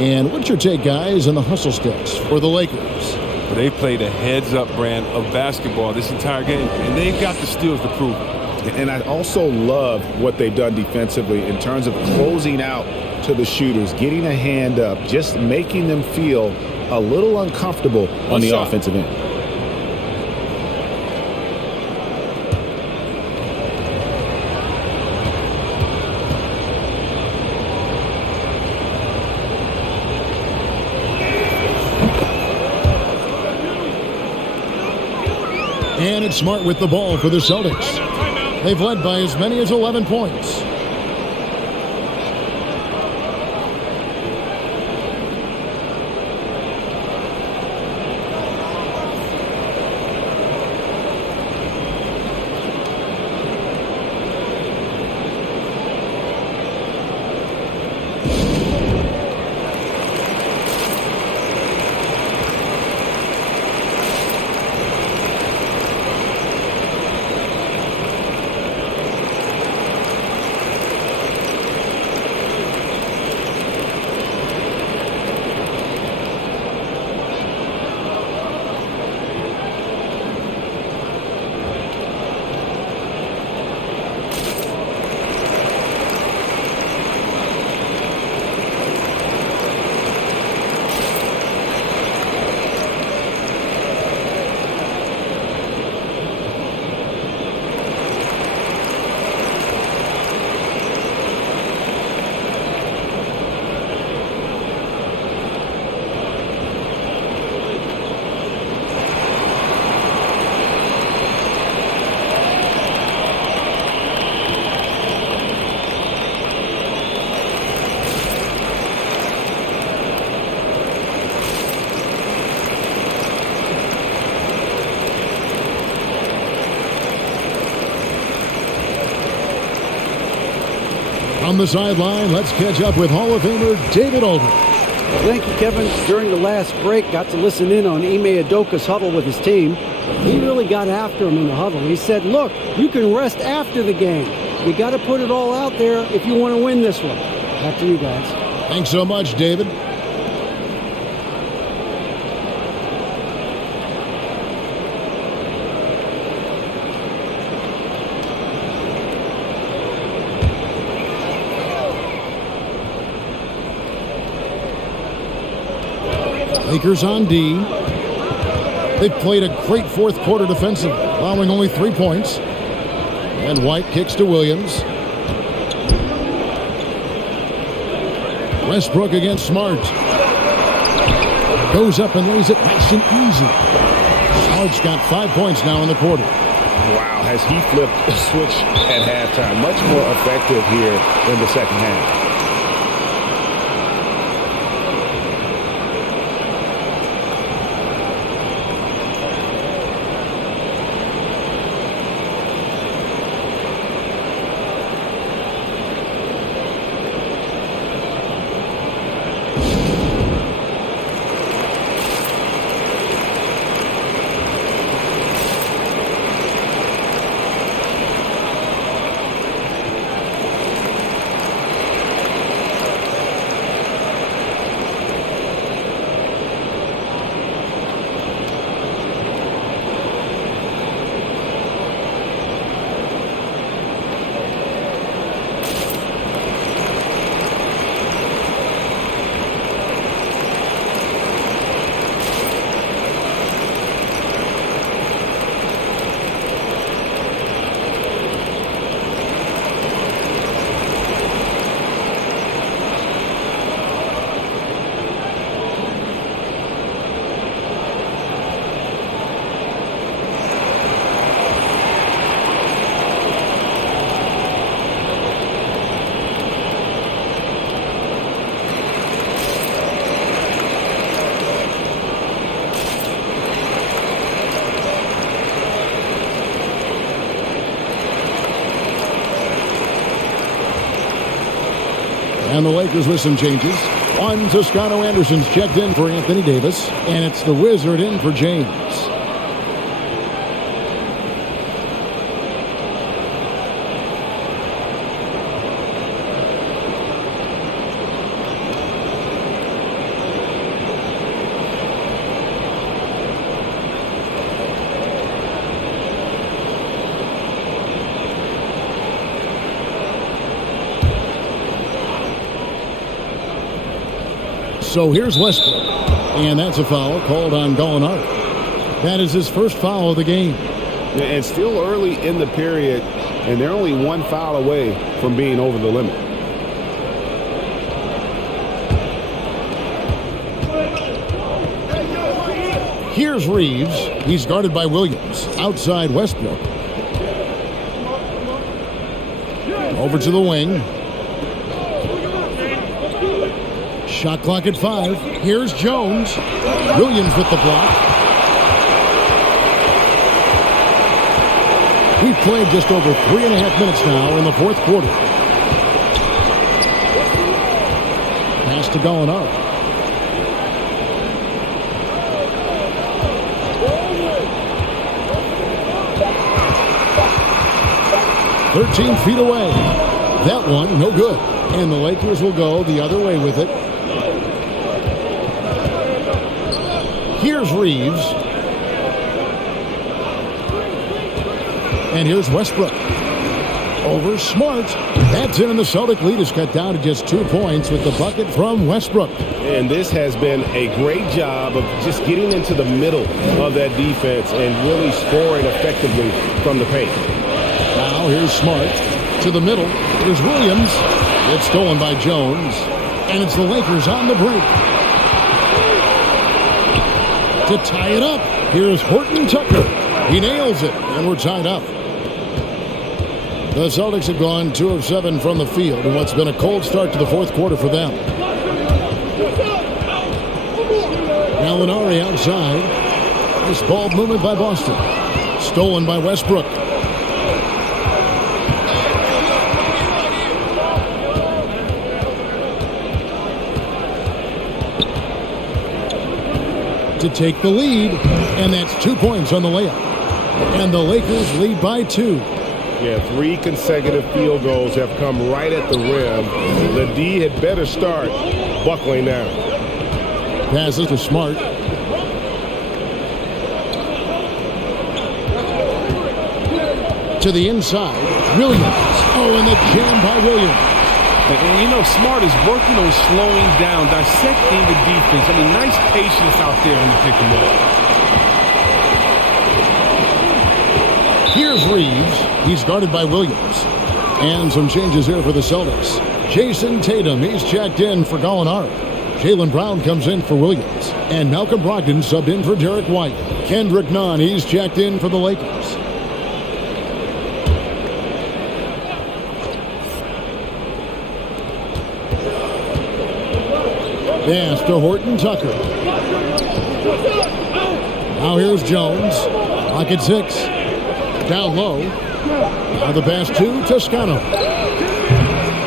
And what's your take, guys, on the hustle steps for the Lakers? They played a heads-up brand of basketball this entire game, and they've got the steals to prove it. And I also love what they've done defensively in terms of closing out to the shooters, getting a hand up, just making them feel a little uncomfortable on the offensive end. And it's Smart with the ball for the Celtics. They've led by as many as 11 points. On the sideline, let's catch up with Hall of Famer David Aldridge. Thank you, Kevin. During the last break, got to listen in on Ime Udoka's huddle with his team. He really got after him in the huddle. He said, look, you can rest after the game. You got to put it all out there if you want to win this one. Back to you guys. Thanks so much, David. Lakers on D. They've played a great fourth quarter defensively, allowing only 3 points. And White kicks to Williams. Westbrook against Smart. Goes up and lays it nice and easy. Smart's got 5 points now in the quarter. Wow, has he flipped the switch at halftime? Much more effective here in the second half. And the Lakers with some changes. Juan Toscano-Anderson's checked in for Anthony Davis, and it's the Wizard in for James. So here's Westbrook, and that's a foul called on Gallinari. That is his first foul of the game. And still early in the period, and they're only one foul away from being over the limit. Here's Reeves. He's guarded by Williams. Outside Westbrook. Over to the wing. Shot clock at 5. Here's Jones. Williams with the block. We've played just over 3.5 minutes now in the fourth quarter. Pass to Gallinari. "13 feet away." That one, no good. And the Lakers will go the other way with it. Here's Reeves. And here's Westbrook. Over Smart. That's in, and the Celtic lead is cut down to just 2 points with the bucket from Westbrook. And this has been a great job of just getting into the middle of that defense and really scoring effectively from the paint. Now here's Smart to the middle. Here's Williams. It's stolen by Jones. And it's the Lakers on the break. To tie it up, here's Horton Tucker. He nails it, and we're tied up. The Celtics have gone 2 of 7 from the field in what's been a cold start to the fourth quarter for them. Gallinari outside. Nice ball movement by Boston. Stolen by Westbrook. To take the lead, and that's 2 points on the layup. And the Lakers lead by 2. Yeah, 3 consecutive field goals have come right at the rim. The D had better start buckling down. Passes to Smart. To the inside, Williams. Oh, and the jam by Williams. And, you know, Smart is working on slowing down, dissecting the defense. I mean, nice patience out there in the pick and roll. Here's Reeves. He's guarded by Williams. And some changes here for the Celtics. Jason Tatum, he's checked in for Gallinari. Jaylen Brown comes in for Williams. And Malcolm Brogdon subbed in for Derek White. Kendrick Nunn, he's checked in for the Lakers. Pass to Horton Tucker. Now here's Jones. Clock at 6. Down low. Now the pass to Toscano.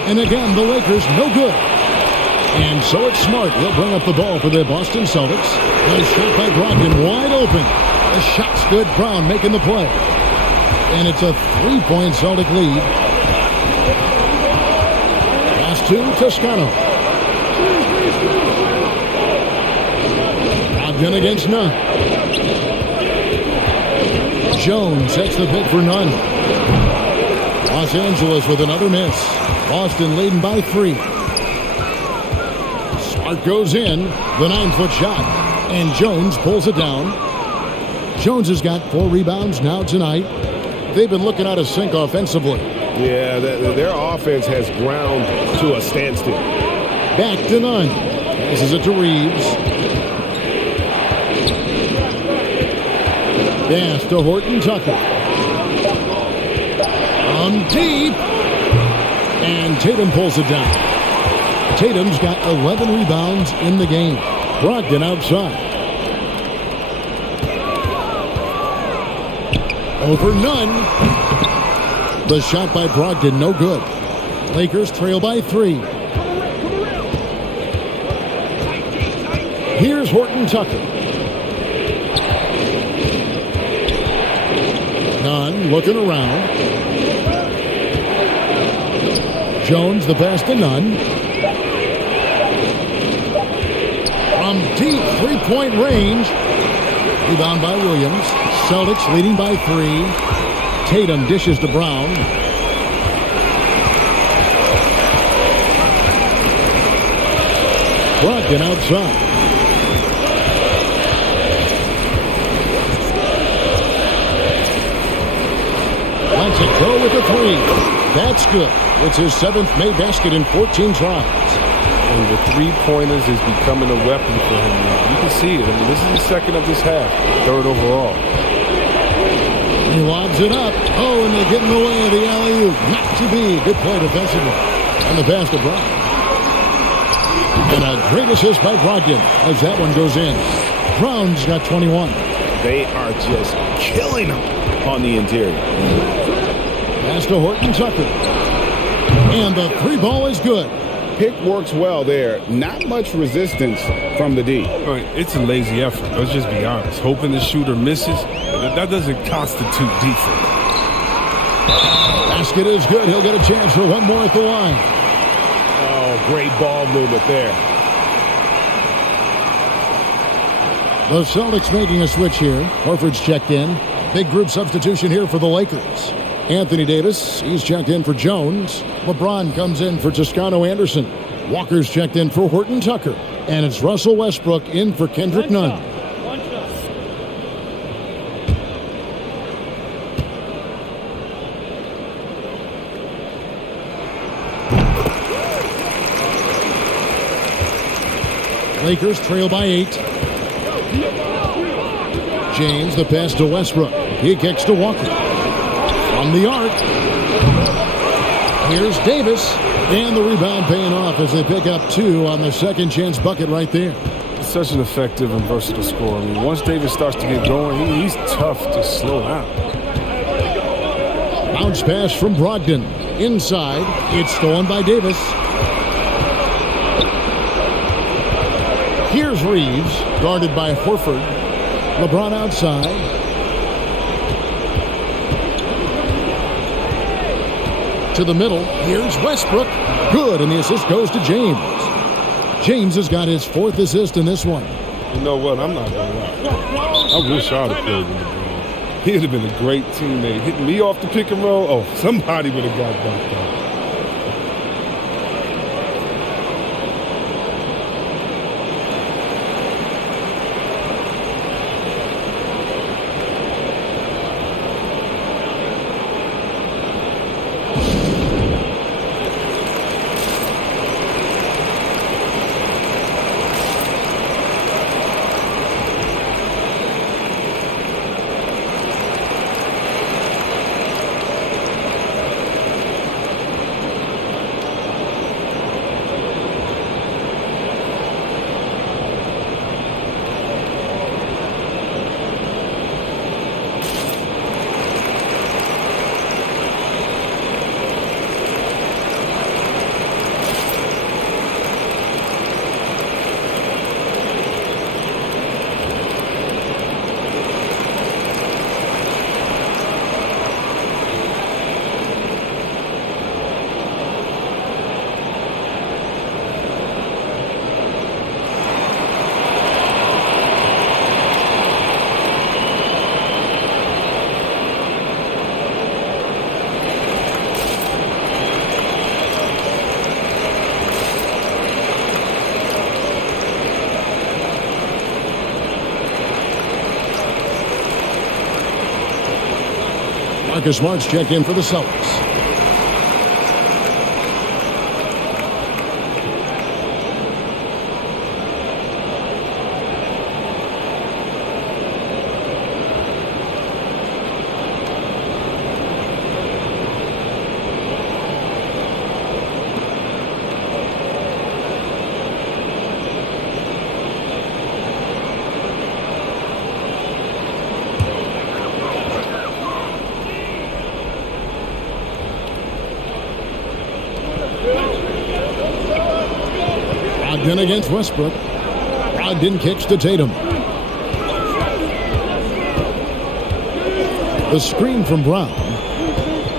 And again, the Lakers no good. And so it's Smart. He'll bring up the ball for the Boston Celtics. The shot by Brogdon wide open. The shot's good. Brown making the play. And it's a 3-point Celtic lead. Pass to Toscano. Brogdon against Nunn. Jones sets the pick for Nunn. Los Angeles with another miss. Boston leading by 3. Smart goes in. The 9-foot shot. And Jones pulls it down. Jones has got 4 rebounds now tonight. They've been looking out of sync offensively. Yeah, their offense has ground to a standstill. Back to Nunn. Passes it to Reeves. Pass to Horton Tucker. Deep. And Tatum pulls it down. Tatum's got 11 rebounds in the game. Brogdon outside. Over Nunn. The shot by Brogdon, no good. Lakers trail by 3. Here's Horton Tucker. Nunn looking around. Jones the pass to Nunn. From deep three-point range. Rebound by Williams. Celtics leading by 3. Tatum dishes to Brown. Brogdon outside. Lets it go with the 3. That's good. It's his 7th made basket in 14 tries. And the three-pointers is becoming a weapon for him now. You can see it. I mean, this is the second of this half. 3rd overall. He lobs it up. Oh, and they get in the way of the alley-oop. Not to be. Good play defensively. And the pass to Brown. And a great assist by Brogdon as that one goes in. Brown's got 21. They are just killing him on the interior. Pass to Horton Tucker. And the 3 ball is good. Pick works well there. Not much resistance from the D. It's a lazy effort. Let's just be honest. Hoping the shooter misses, that doesn't constitute defense. Basket is good. He'll get a chance for one more at the line. Oh, great ball movement there. The Celtics making a switch here. Horford's checked in. Big group substitution here for the Lakers. Anthony Davis, he's checked in for Jones. LeBron comes in for Toscano Anderson. Walker's checked in for Horton Tucker. And it's Russell Westbrook in for Kendrick Nunn. Lakers trail by 8. James, the pass to Westbrook. He kicks to Walker. From the arc. Here's Davis. And the rebound paying off as they pick up 2 on the second chance bucket right there. Such an effective and versatile scorer. I mean, once Davis starts to get going, he's tough to slow down. Bounce pass from Brogdon. Inside. It's stolen by Davis. Here's Reeves, guarded by Horford. LeBron outside. To the middle. Here's Westbrook. Good, and the assist goes to James. James has got his 4th assist in this one. You know what? I'm not going to lie. I wish I'd have played with LeBron. He'd have been a great teammate. Hitting me off the pick and roll, oh, somebody would have got bumped out. Marcus Smart's checked in for the Celtics. Brogdon against Westbrook. Brogdon kicks to Tatum. The screen from Brown.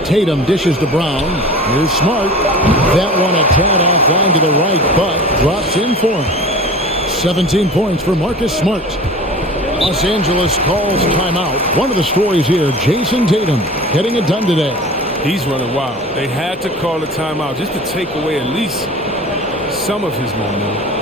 Tatum dishes to Brown. Here's Smart. That one a tad offline to the right, but drops in for him. 17 points for Marcus Smart. Los Angeles calls timeout. One of the stories here, Jason Tatum getting it done today. He's running wild. They had to call a timeout just to take away at least some of his momentum.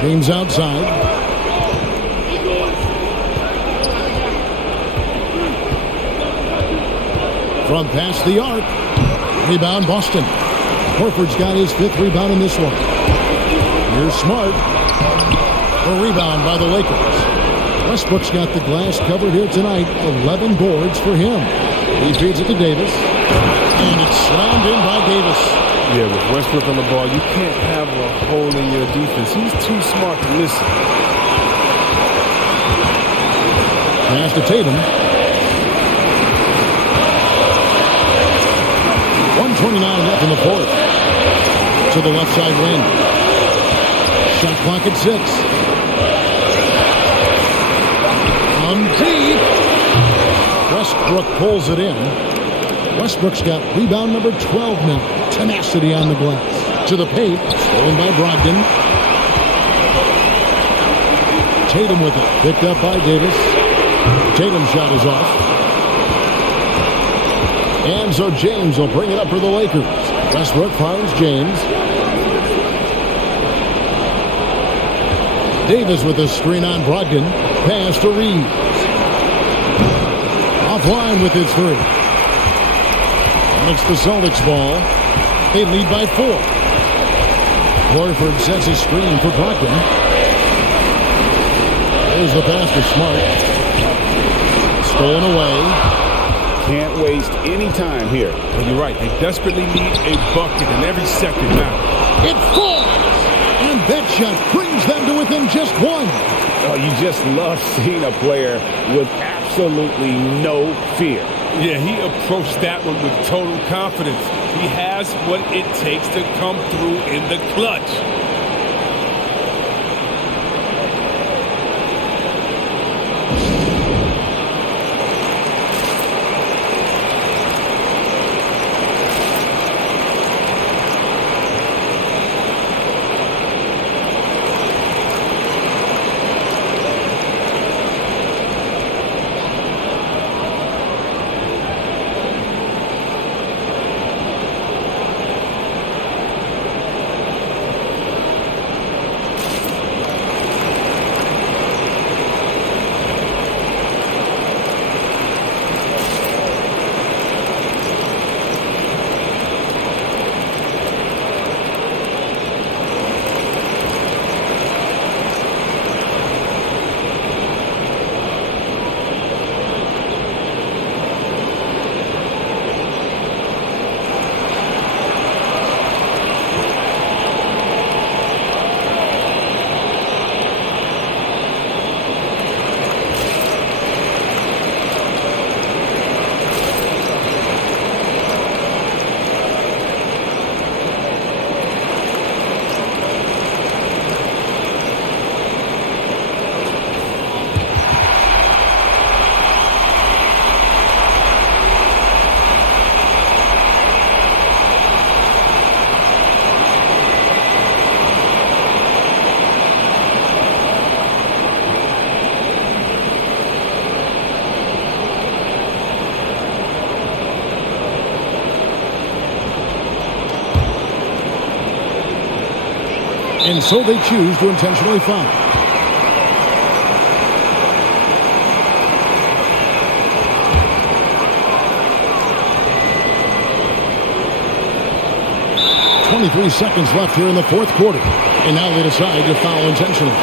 James outside. From past the arc. Rebound Boston. Horford's got his 5th rebound in this one. Here's Smart. A rebound by the Lakers. Westbrook's got the glass covered here tonight. 11 boards for him. He feeds it to Davis. And it's slammed in by Davis. Yeah, with Westbrook on the ball, you can't have a hole in your defense. He's too smart to listen. Pass to Tatum. 1:29 left in the fourth. To the left side wing. Shot clock at 6. On deep. Westbrook pulls it in. Westbrook's got rebound number 12 now. Tenacity on the glass. To the paint. Stolen by Brogdon. Tatum with it. Picked up by Davis. Tatum's shot is off. And so James will bring it up for the Lakers. Westbrook finds James. Davis with a screen on Brogdon. Pass to Reeves. Offline with his 3. It's the Celtics ball. They lead by 4. Horford sets a screen for Brogdon. There's the pass to Smart. Stolen away. Can't waste any time here. And you're right. They desperately need a bucket in every second now. It falls! And that shot brings them to within just 1. Oh, you just love seeing a player with absolutely no fear. Yeah, he approached that one with total confidence. He has what it takes to come through in the clutch. And so they choose to intentionally foul. .23 seconds left here in the fourth quarter. And now they decide to foul intentionally.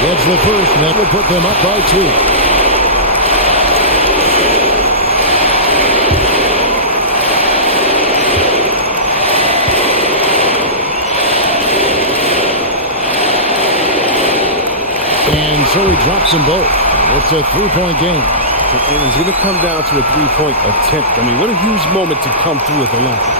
Gets the first, and that will put them up by 2. And so he drops them both. It's a three-point game. And it's going to come down to a three-point attempt. I mean, what a huge moment to come through at the line.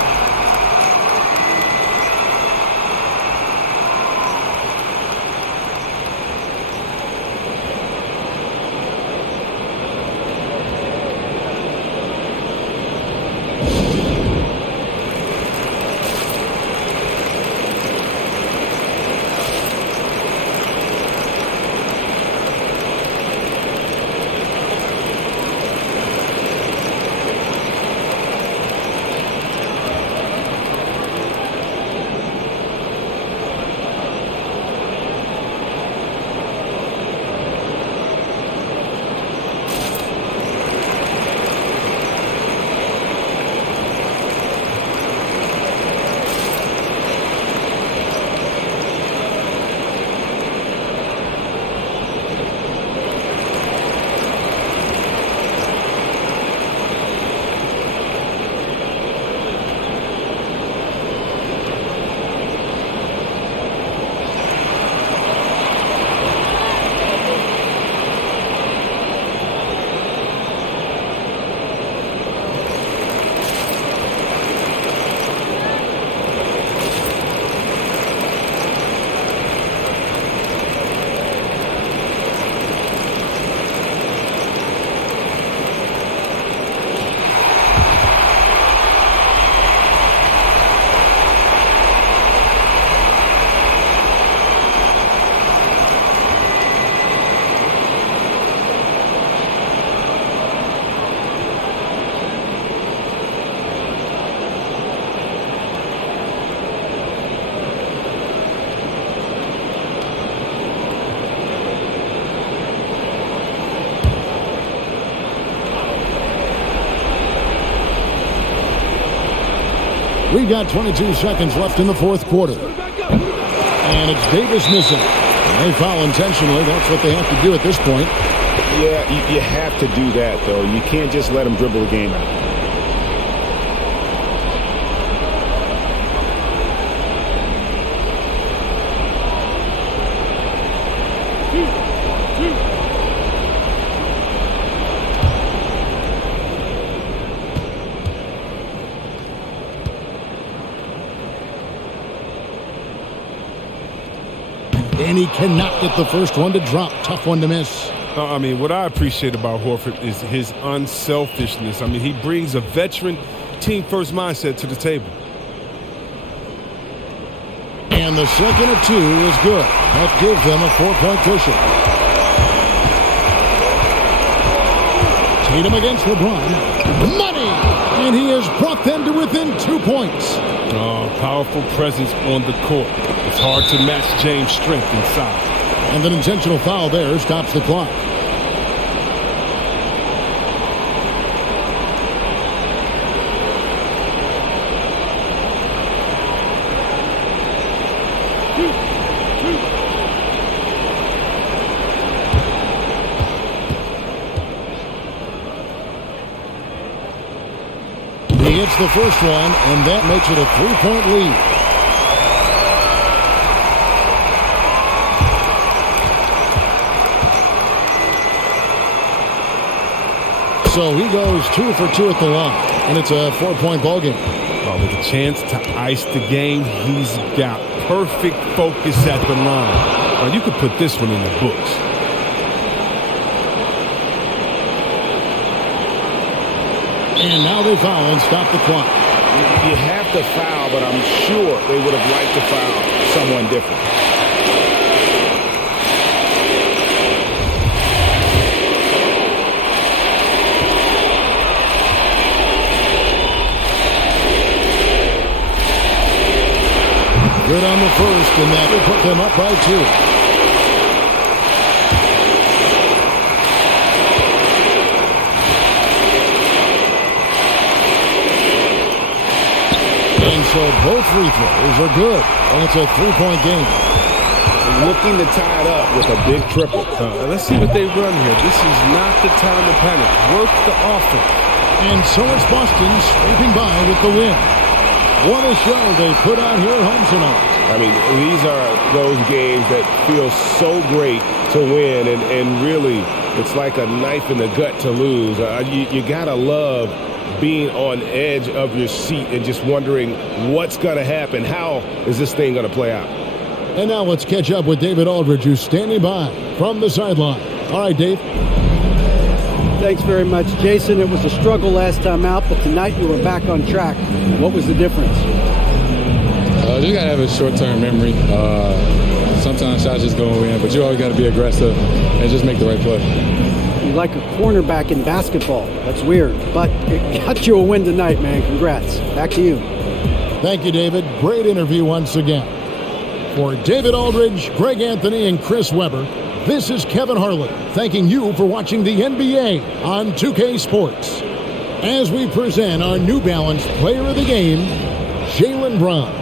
We've got 22 seconds left in the fourth quarter. And it's Davis missing. They foul intentionally. That's what they have to do at this point. Yeah, you have to do that, though. You can't just let them dribble the game out. And he cannot get the first one to drop. Tough one to miss. I mean, what I appreciate about Horford is his unselfishness. I mean, he brings a veteran team-first mindset to the table. And the second of two is good. That gives them a 4-point cushion. Tatum against LeBron. Money! And he has brought them to within 2 points. Oh, powerful presence on the court. It's hard to match James' strength inside. And an intentional foul there stops the clock. He gets the first one, and that makes it a 3-point lead. So he goes 2 for 2 at the line, and it's a 4-point ball game. Oh, with a chance to ice the game, he's got perfect focus at the line. Now, you could put this one in the books. And now they foul and stop the clock. You have to foul, but I'm sure they would have liked to foul someone different. Good on the first, and that will put them up by 2. And so both free throws are good, and it's a 3-point game. Looking to tie it up with a big triple. Let's see what they run here. This is not the time to panic. Work the offense. And so it's Boston scraping by with the win. What a show they put on here at home tonight. I mean, these are those games that feel so great to win, and really, it's like a knife in the gut to lose. You gotta love being on edge of your seat and just wondering what's gonna happen. How is this thing gonna play out? And now let's catch up with David Aldridge, who's standing by from the sideline. All right, Dave. Thanks very much, Jason. It was a struggle last time out, but tonight you were back on track. What was the difference? You got to have a short-term memory. Sometimes shots just go in, but you always got to be aggressive and just make the right play. You're like a cornerback in basketball. That's weird, but it got you a win tonight, man. Congrats. Back to you. Thank you, David. Great interview once again. For David Aldridge, Greg Anthony, and Chris Webber, this is Kevin Harlan thanking you for watching the NBA on 2K Sports. As we present our New Balance Player of the Game, Jaylen Brown.